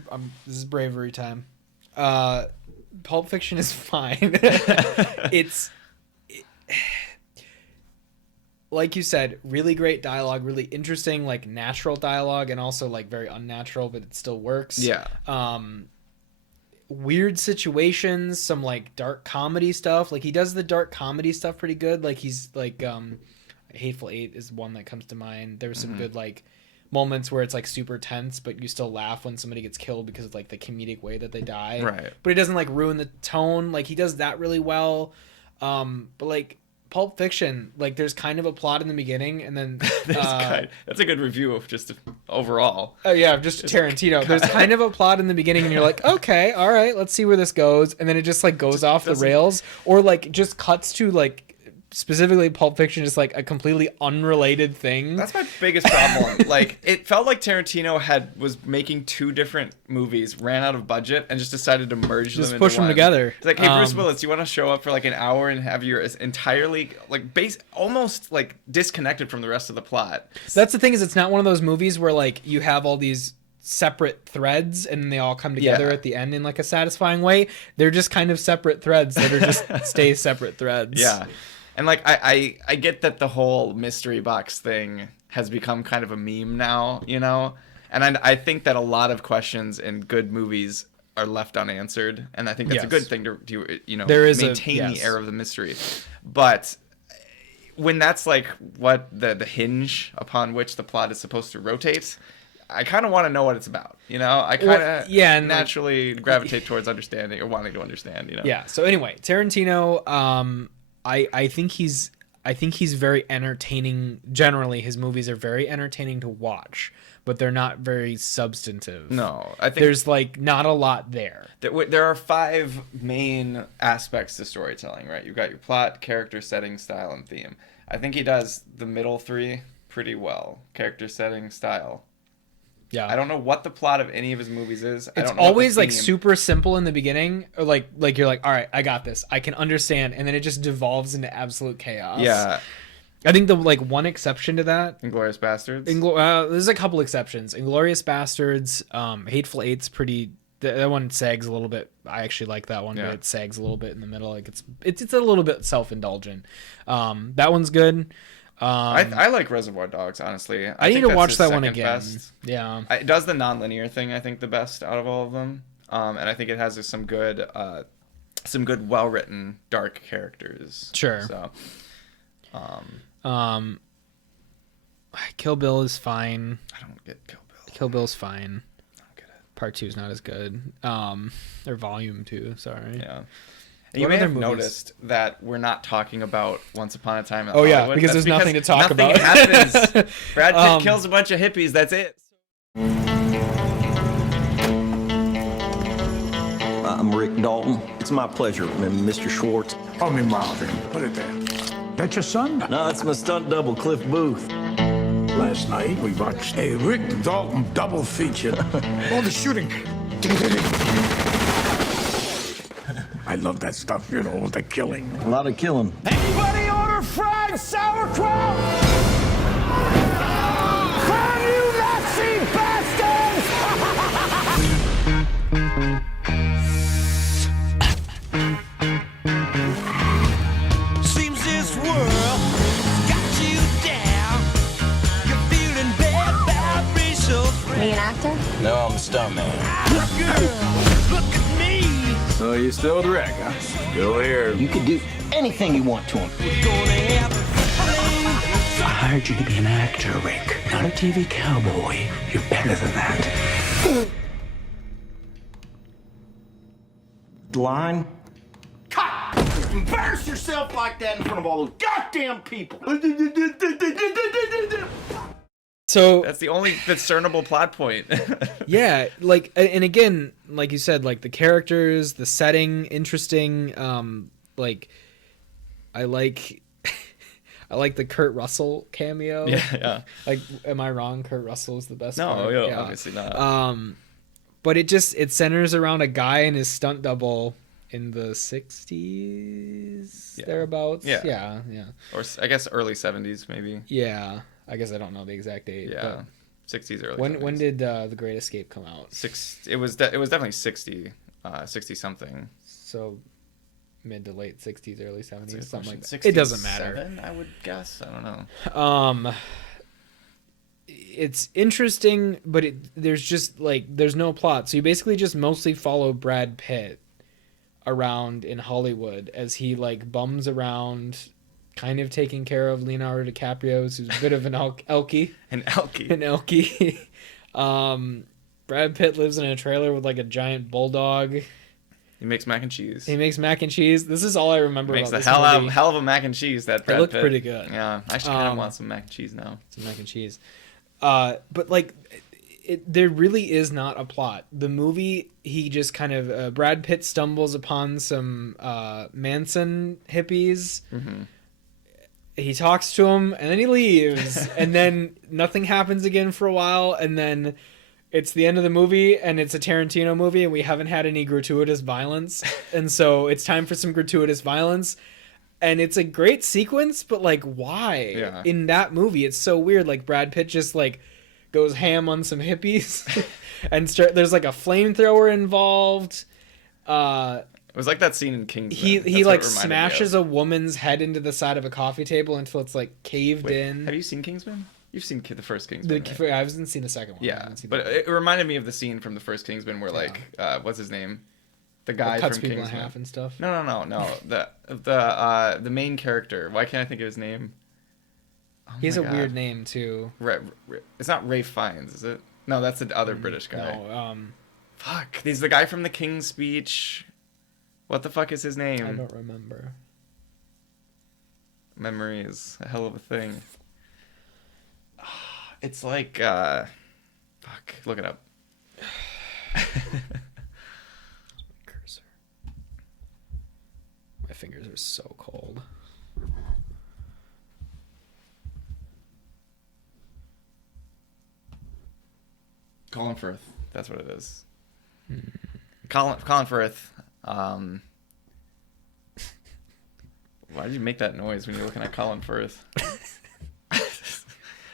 is bravery time. Pulp Fiction is fine. Like you said, really great dialogue, really interesting, like natural dialogue, and also like very unnatural, but it still works. Yeah. Weird situations, some like dark comedy stuff. Like he does the dark comedy stuff pretty good. Like he's like, Hateful Eight is one that comes to mind. There's some good like moments where it's like super tense, but you still laugh when somebody gets killed because of like the comedic way that they die. Right. But it doesn't like ruin the tone. Like he does that really well. But like Pulp Fiction, like there's kind of a plot in the beginning, and then that's a good review of just overall. Oh yeah, just Tarantino. There's kind of a plot in the beginning, and you're like, okay, all right, let's see where this goes, and then it just like goes off the rails, or like just cuts to like specifically Pulp Fiction, just like a completely unrelated thing. That's my biggest problem. Like, it felt like Tarantino was making 2 different movies, ran out of budget, and just decided to merge them into push them one. together. It's like, hey, Bruce Willis, you want to show up for like an hour and have your entirely like almost like disconnected from the rest of the plot. That's the thing, is it's not one of those movies where like you have all these separate threads and they all come together at the end in like a satisfying way. They're just kind of separate threads that are just stay separate threads. Yeah. And like I get that the whole mystery box thing has become kind of a meme now, you know? And I think that a lot of questions in good movies are left unanswered, and I think that's a good thing to you know, maintain the air of the mystery. But when that's like what the hinge upon which the plot is supposed to rotate, I kind of want to know what it's about, you know? I kind of naturally gravitate towards understanding or wanting to understand, you know? Yeah. So anyway, Tarantino, I think he's very entertaining. Generally, his movies are very entertaining to watch, but they're not very substantive. No, I think there's like not a lot there. There are 5 main aspects to storytelling, right? You've got your plot, character, setting, style, and theme. I think he does the middle 3 pretty well. Character, setting, style. Yeah. I don't know what the plot of any of his movies is. I It's don't know always like super simple in the beginning, or like you're like, all right, I got this, I can understand, and then it just devolves into absolute chaos. Yeah. I think the like one exception to that, Inglourious Bastards. There's a couple exceptions. Inglourious Bastards, Hateful Eight's pretty. That one sags a little bit. I actually like that one, but it sags a little bit in the middle. Like it's a little bit self-indulgent. That one's good. I like Reservoir Dogs, honestly. I need to watch that one again. Best. Yeah, it does the non-linear thing, I think, the best out of all of them. And I think it has some good, well-written dark characters. Sure. So, Kill Bill is fine. I don't get Kill Bill. Kill Bill's fine. I don't get it. Part 2 is not as good. Or Volume 2. Sorry. Yeah. And you may have noticed that we're not talking about Once Upon a Time in Hollywood. Yeah, because there's nothing to talk about. Nothing happens. Brad Pitt kills a bunch of hippies. That's it. I'm Rick Dalton. It's my pleasure, Mr. Schwartz. Call me Marvin. Put it there. That your son? No, it's my stunt double, Cliff Booth. Last night, we watched a Rick Dalton double feature. All the shooting. I love that stuff, you know, the killing. A lot of killing. Anybody order fried sauerkraut? From you Nazi bastards! Seems this world got you down. You're feeling bad vibrations. Are you an actor? No, I'm a stuntman. Girl, look at me. So you still with Rick, huh? Still here. You could do anything you want to him. I hired you to be an actor, Rick, not a TV cowboy. You're better than that. Line? Cut! Embarrass yourself like that in front of all those goddamn people. So that's the only discernible plot point. Yeah, like, and again, like you said, like the characters, the setting, interesting. Like, I like the Kurt Russell cameo. Yeah. Like, am I wrong? Kurt Russell is the best. No, part. yeah, obviously not. But it centers around a guy and his stunt double in the 60s, thereabouts. Yeah. Or I guess early 70s, maybe. Yeah. I guess I don't know the exact date. Yeah, 60s, early 70s. When did The Great Escape come out? It was definitely 60 something. So mid to late 60s, early 70s, something like that. 67, It doesn't matter. I would guess. I don't know. It's interesting, but there's just like there's no plot. So you basically just mostly follow Brad Pitt around in Hollywood as he like bums around, kind of taking care of Leonardo DiCaprio, who's a bit of an elkie. An elkie. Brad Pitt lives in a trailer with like a giant bulldog. He makes mac and cheese. This is all I remember. Makes about the this hell of a mac and cheese. That Brad It looked Pitt. pretty good. Yeah, I actually kind of want some mac and cheese now. Some mac and cheese. But like, there really is not a plot. The movie, he just kind of Brad Pitt stumbles upon some Manson hippies. Mm-hmm. he talks to him and then he leaves and then nothing happens again for a while, and then it's the end of the movie and it's a Tarantino movie and we haven't had any gratuitous violence, and so it's time for some gratuitous violence. And it's a great sequence, but like, why? Yeah. In that movie, it's so weird. Like, Brad Pitt just like goes ham on some hippies, and there's like a flamethrower involved. It was like that scene in Kingsman. He like smashes a woman's head into the side of a coffee table until it's like caved in. Have you seen Kingsman? You've seen the first Kingsman. I haven't seen the second one. Yeah, but it reminded me of the scene from the first Kingsman where like what's his name? The guy cuts from people Kingsman. in half and stuff. No. The main character. Why can't I think of his name? Oh he has a God. weird name too. It's not Ray Fiennes, is it? No, that's the other British guy. No, Fuck. He's the guy from the King's Speech. What the fuck is his name? I don't remember. Memory is a hell of a thing. It's like fuck. Look it up. Cursor. My fingers are so cold. Colin Firth. That's what it is. Colin Firth. Why did you make that noise when you're looking at Colin Firth?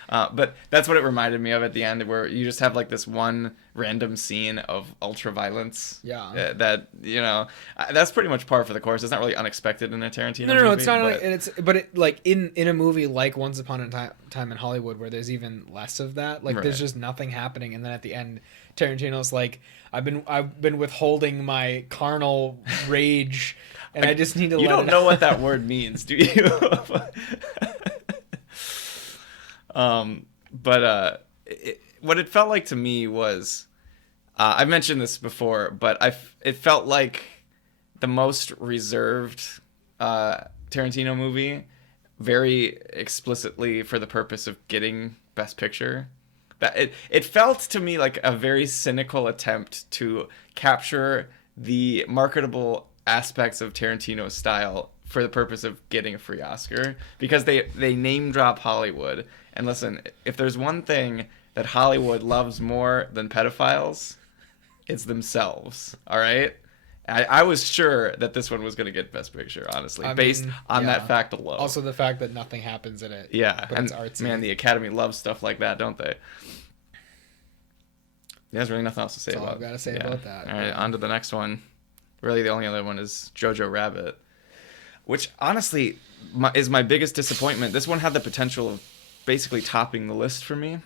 But that's what it reminded me of at the end, where you just have like this one random scene of ultra violence. Yeah. That, you know, that's pretty much par for the course. It's not really unexpected in a Tarantino movie. No, it's not. But it like in a movie like Once Upon a Time in Hollywood, where there's even less of that. Like there's just nothing happening, and then at the end, Tarantino's like, I've been withholding my carnal rage, and I just need to. You don't know what that word means, do you? What it felt like to me was, I've mentioned this before, but it felt like the most reserved Tarantino movie, very explicitly for the purpose of getting Best Picture. That it felt to me like a very cynical attempt to capture the marketable aspects of Tarantino's style for the purpose of getting a free Oscar, because they name drop Hollywood. And listen, if there's one thing that Hollywood loves more than pedophiles, it's themselves. All right? I was sure that this one was going to get Best Picture, honestly, based on that fact alone. Also the fact that nothing happens in it. Yeah, but and it's artsy. man, the Academy loves stuff like that, don't they? There's really nothing else to say That's about. all I've got to say about that. All right, on to the next one. Really, the only other one is Jojo Rabbit, which honestly is my biggest disappointment. This one had the potential of basically topping the list for me.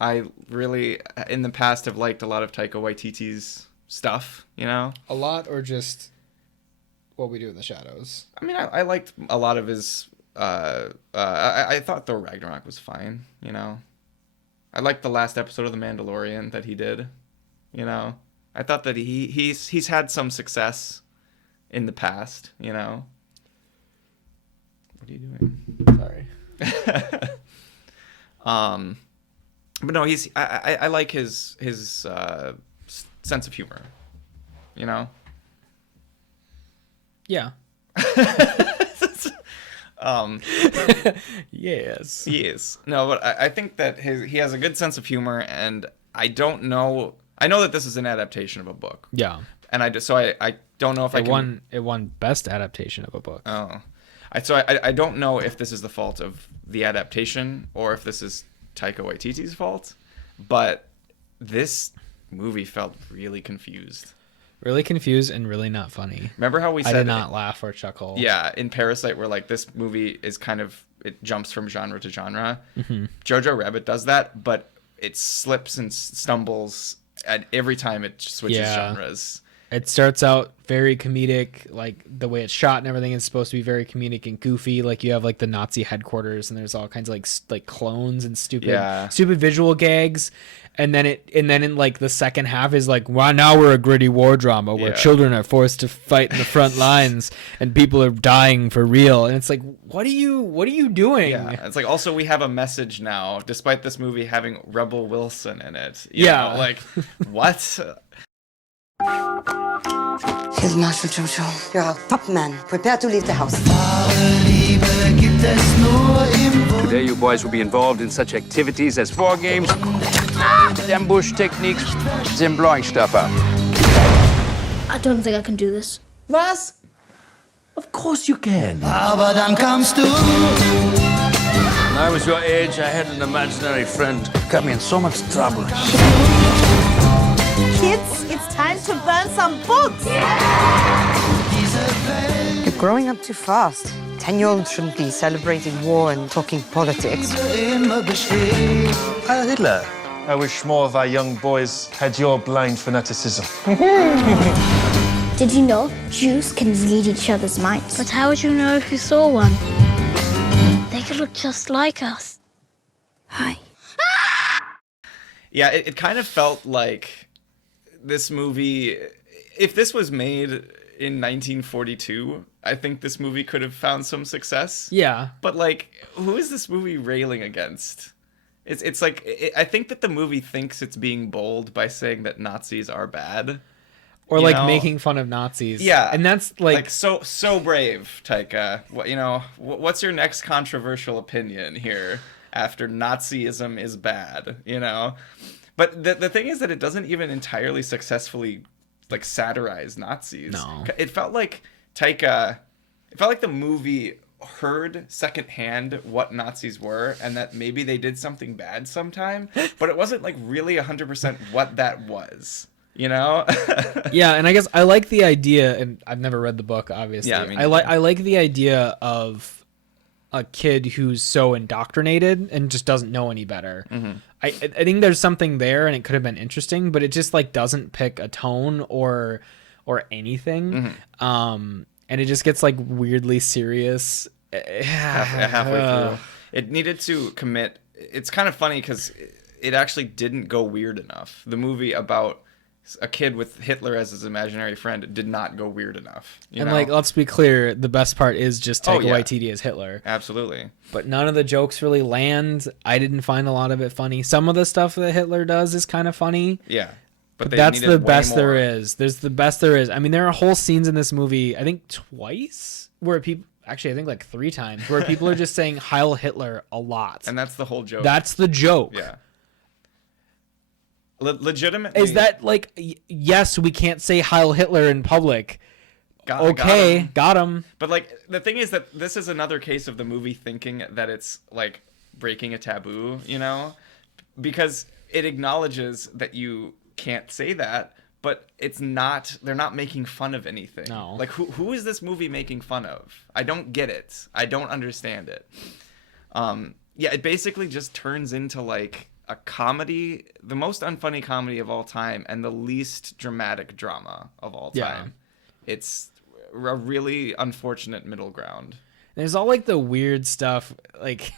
I really, in the past, have liked a lot of Taika Waititi's stuff, you know? A lot, or just What We Do in the Shadows? I mean, I liked a lot of his... I thought Thor Ragnarok was fine, you know? I liked the last episode of The Mandalorian that he did, you know? I thought that he's had some success in the past, you know? What are you doing? Sorry. But no, I like his sense of humor, you know? Yeah. Yes. No, but I think that he has a good sense of humor, and I don't know. I know that this is an adaptation of a book. Yeah. And I don't know if it won best adaptation of a book. Oh. I don't know if this is the fault of the adaptation or if this is Taika Waititi's fault, but this movie felt really confused. Really confused and really not funny. Remember how we said I did not laugh or chuckle. Yeah, in Parasite, where like this movie is kind of, it jumps from genre to genre. Mm-hmm. Jojo Rabbit does that, but it slips and stumbles at every time it switches genres. It starts out very comedic, like the way it's shot and everything is supposed to be very comedic and goofy. Like you have like the Nazi headquarters and there's all kinds of like clones and stupid visual gags. And then in like the second half is like, well, now we're a gritty war drama where children are forced to fight in the front lines and people are dying for real. And it's like, what are you doing? Yeah, it's like, also we have a message now, despite this movie having Rebel Wilson in it. You know, like, what? Here's Marshal Jojo. You're our top man. Prepare to leave the house. Today you boys will be involved in such activities as war games, ambush techniques, and blowing stuff up. I don't think I can do this. Was? Of course you can. When I was your age, I had an imaginary friend. Got me in so much trouble. Kids, it's time to burn some books. You're growing up too fast. 10-year-olds shouldn't be celebrating war and talking politics. Heil Hitler. I wish more of our young boys had your blind fanaticism. Did you know Jews can read each other's minds? But how would you know if you saw one? They could look just like us. Hi. Yeah, it kind of felt like this movie, if this was made in 1942, I think this movie could have found some success. Yeah. But like, who is this movie railing against? It's like, I think that the movie thinks it's being bold by saying that Nazis are bad. Or like making fun of Nazis. Yeah. And that's like so brave, Taika. What, what's your next controversial opinion here after Nazism is bad, But the thing is that it doesn't even entirely successfully like satirize Nazis. No. It felt like the movie heard secondhand what Nazis were and that maybe they did something bad sometime, but it wasn't like really 100% what that was. Yeah, and I guess I like the idea, and I've never read the book, obviously. Yeah, I like the idea of a kid who's so indoctrinated and just doesn't know any better. Mm-hmm. I think there's something there, and it could have been interesting, but it just like doesn't pick a tone or anything. Mm-hmm. And it just gets like weirdly serious halfway through. It needed to commit. It's kind of funny because it actually didn't go weird enough. The movie about a kid with Hitler as his imaginary friend did not go weird enough. Like, let's be clear, the best part is just Taika yeah. Waititi as Hitler. Absolutely. But none of the jokes really land. I didn't find a lot of it funny. Some of the stuff that Hitler does is kind of funny. Yeah. But that's the best there is. There's the best there is. I mean, there are whole scenes in this movie, I think twice, where people... Actually, I think like 3 times, where people are just saying Heil Hitler a lot. And that's the whole joke. That's the joke. Yeah. Legitimately. Is that like, yes, we can't say Heil Hitler in public. Got him. But like, the thing is that this is another case of the movie thinking that it's like breaking a taboo, because it acknowledges that you can't say that, but it's not, they're not making fun of anything. No. Like, who is this movie making fun of? I don't get it. I don't understand it. Yeah, it basically just turns into like a comedy, the most unfunny comedy of all time, and the least dramatic drama of all time. Yeah. It's a really unfortunate middle ground. There's all like the weird stuff, like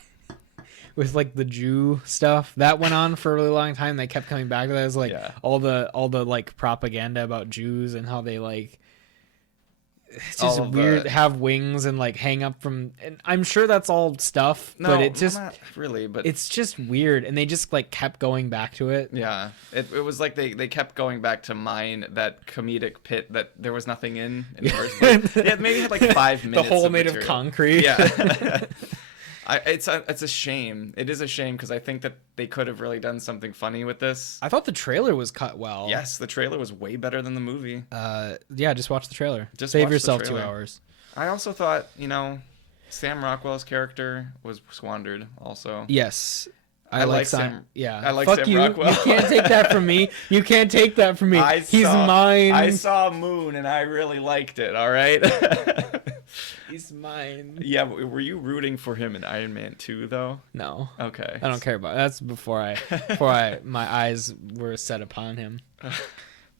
with like the Jew stuff that went on for a really long time. They kept coming back to that. It was like all the like propaganda about Jews and how they like, it's just weird, have wings and like hang up from, and I'm sure that's all stuff, but it just not really, but it's just weird, and they just like kept going back to it. Yeah, it was like they kept going back to mine that comedic pit that there was nothing in the first place. Yeah, maybe had like 5 minutes. The hole of made material. of concrete. Yeah. It's a shame. It is a shame because I think that they could have really done something funny with this. I thought the trailer was cut well. Yes, the trailer was way better than the movie. Yeah, just watch the trailer. Just save watch yourself the 2 trailer. hours. I also thought, Sam Rockwell's character was squandered also. Yes. I like Sam. Yeah. I like Fuck Sam you. Rockwell. You can't take that from me. You can't take that from me. He's mine. I saw Moon and I really liked it, all right? He's mine. Yeah, were you rooting for him in Iron Man 2 though? No. Okay. I don't care about it. That's before my eyes were set upon him.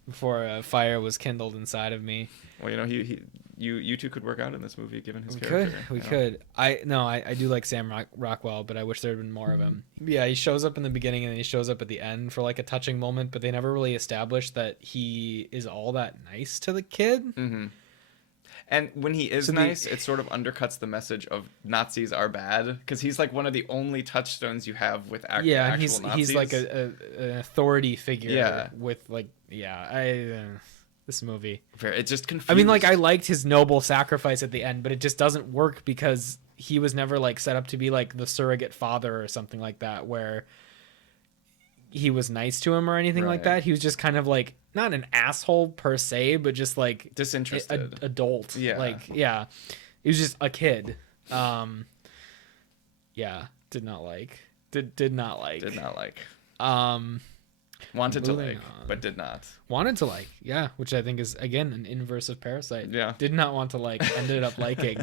Before a fire was kindled inside of me. Well, you two could work out in this movie given his character. We could. I do like Sam Rockwell, but I wish there had been more of him. Yeah, he shows up in the beginning and then he shows up at the end for like a touching moment, but they never really established that he is all that nice to the kid. Mm-hmm. And when he is nice, it sort of undercuts the message of Nazis are bad, because he's like one of the only touchstones you have with actual Nazis. He's like an authority figure. Yeah. With like this movie. It just confused. I mean, like, I liked his noble sacrifice at the end, but it just doesn't work because he was never like set up to be like the surrogate father or something like that, where he was nice to him or anything like that. He was just kind of like not an asshole per se, but just like disinterested adult. Like he was just a kid. Did not like. Wanted to like, but did not. Wanted to like, yeah, which I think is again an inverse of Parasite. Yeah. Did not want to like, ended up liking.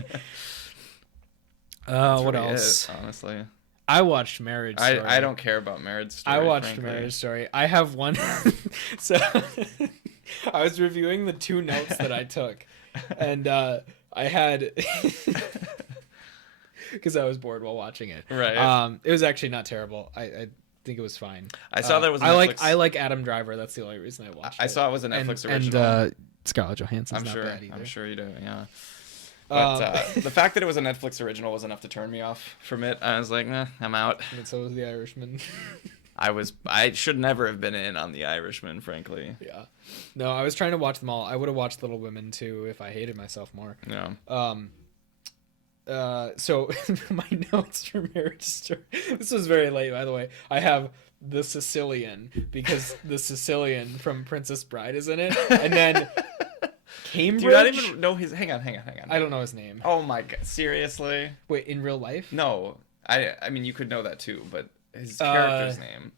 That's What really else? honestly, I watched Marriage Story. I don't care about Marriage Story. I watched frankly. Marriage Story. I have one. So I was reviewing the 2 notes that I took, and I had because I was bored while watching it. Right. It was actually not terrible. I think it was fine. I saw there was a I like Adam Driver. That's the only reason I watched it. I saw it was a Netflix original. And Scarlett Johansson's I'm not sure. bad either. I'm sure you do. Yeah. But the fact that it was a Netflix original was enough to turn me off from it. I was like, nah, I'm out. And so was The Irishman. I should never have been in on The Irishman, frankly. Yeah. No, I was trying to watch them all. I would have watched Little Women too if I hated myself more. Yeah. So my notes for Marriage Story. This was very late, by the way. I have the Sicilian because the Sicilian from Princess Bride is in it, and then Cambridge. Do you not even know his? Hang on. I don't know his name. Oh my god! Seriously? Wait, in real life? No. I mean, you could know that too, but his character's name.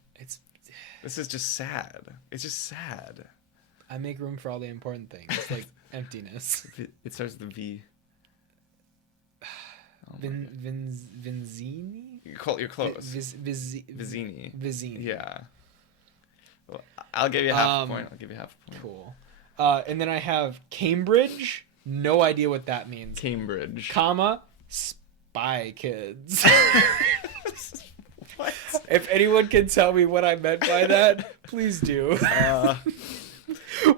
This is just sad. It's just sad. I make room for all the important things, like emptiness. It starts with the V. Vinzini? You're close. Vizzini. Yeah. Well, I'll give you half a point. Cool. And then I have Cambridge. No idea what that means. Cambridge. Comma. Spy Kids. What? If anyone can tell me what I meant by that, please do.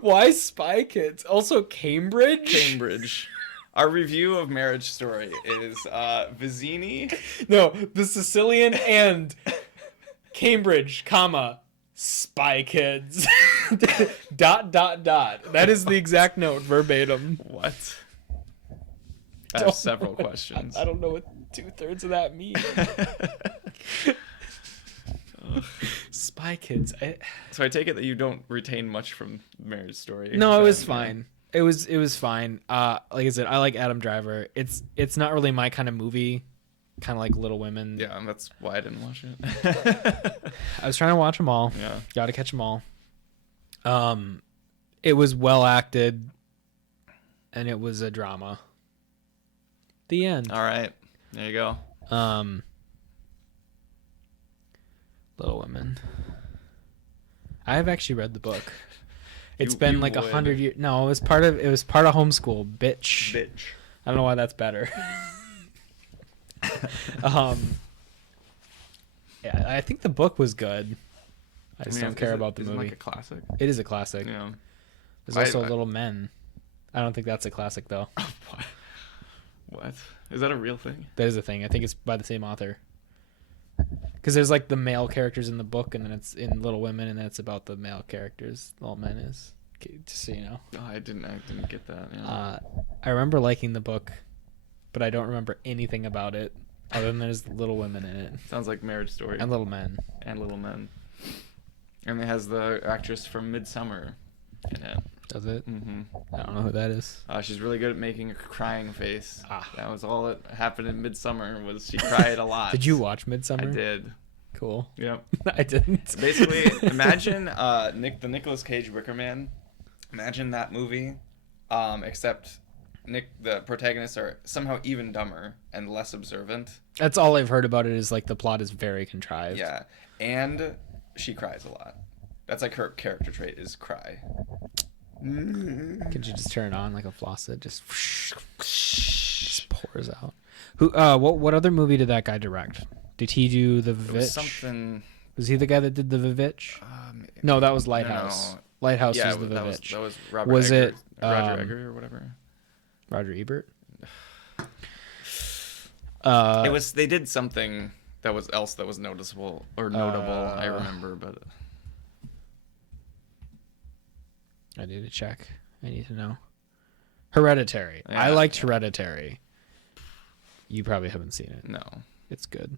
Why Spy Kids? Also Cambridge? Cambridge. Our review of Marriage Story is Vizzini. No, the Sicilian and Cambridge, comma, Spy Kids. ... That is the exact note, verbatim. What? I have several questions. I don't know what 2/3 of that means. Spy Kids. So I take it that you don't retain much from Marriage Story. No, it was fine. It was fine. Like I said, I like Adam Driver. It's not really my kind of movie, kind of like Little Women. Yeah, that's why I didn't watch it. I was trying to watch them all. Yeah, got to catch them all. It was well acted, and it was a drama. The end. All right, there you go. Little Women. I have actually read the book. It's been like 100 years. No, it was part of homeschool. Bitch. I don't know why that's better. Yeah, I think the book was good. I just don't care about the movie. Is it like a classic? It is a classic. Yeah. There's also Little Men. I don't think that's a classic though. What? Is that a real thing? That is a thing. I think it's by the same author. Because there's like the male characters in the book, and then it's in Little Women, and then it's about the male characters. Little Men is, just so you know. Oh, I didn't get that. Yeah. I remember liking the book, but I don't remember anything about it other than there's Little Women in it. Sounds like Marriage Story. And Little Men. And it has the actress from Midsummer in it. Does it? Mm-hmm. I don't know who that is. She's really good at making a crying face. That was all that happened in Midsummer. Was she cried a lot. Did you watch Midsummer? I did. Cool. Yep. I didn't. Basically, imagine the Nicolas Cage Wicker Man. Imagine that movie, except the protagonists are somehow even dumber and less observant. That's all I've heard about it, is like the plot is very contrived. Yeah, and she cries a lot. That's like her character trait, is cry. Could you just turn it on like a faucet? Just pours out. Who? What other movie did that guy direct? Did he do the Vivitch? Something. Was he the guy that did the Vivitch? No, that was Lighthouse. No. Lighthouse yeah, was the Vivitch. That was Robert. Was Eggert, it Roger Eggert or whatever? Roger Ebert. It was. They did something that was noticeable or notable. I remember, but. I need to check. I need to know. Hereditary. Yeah. I liked Hereditary. You probably haven't seen it. No. It's good.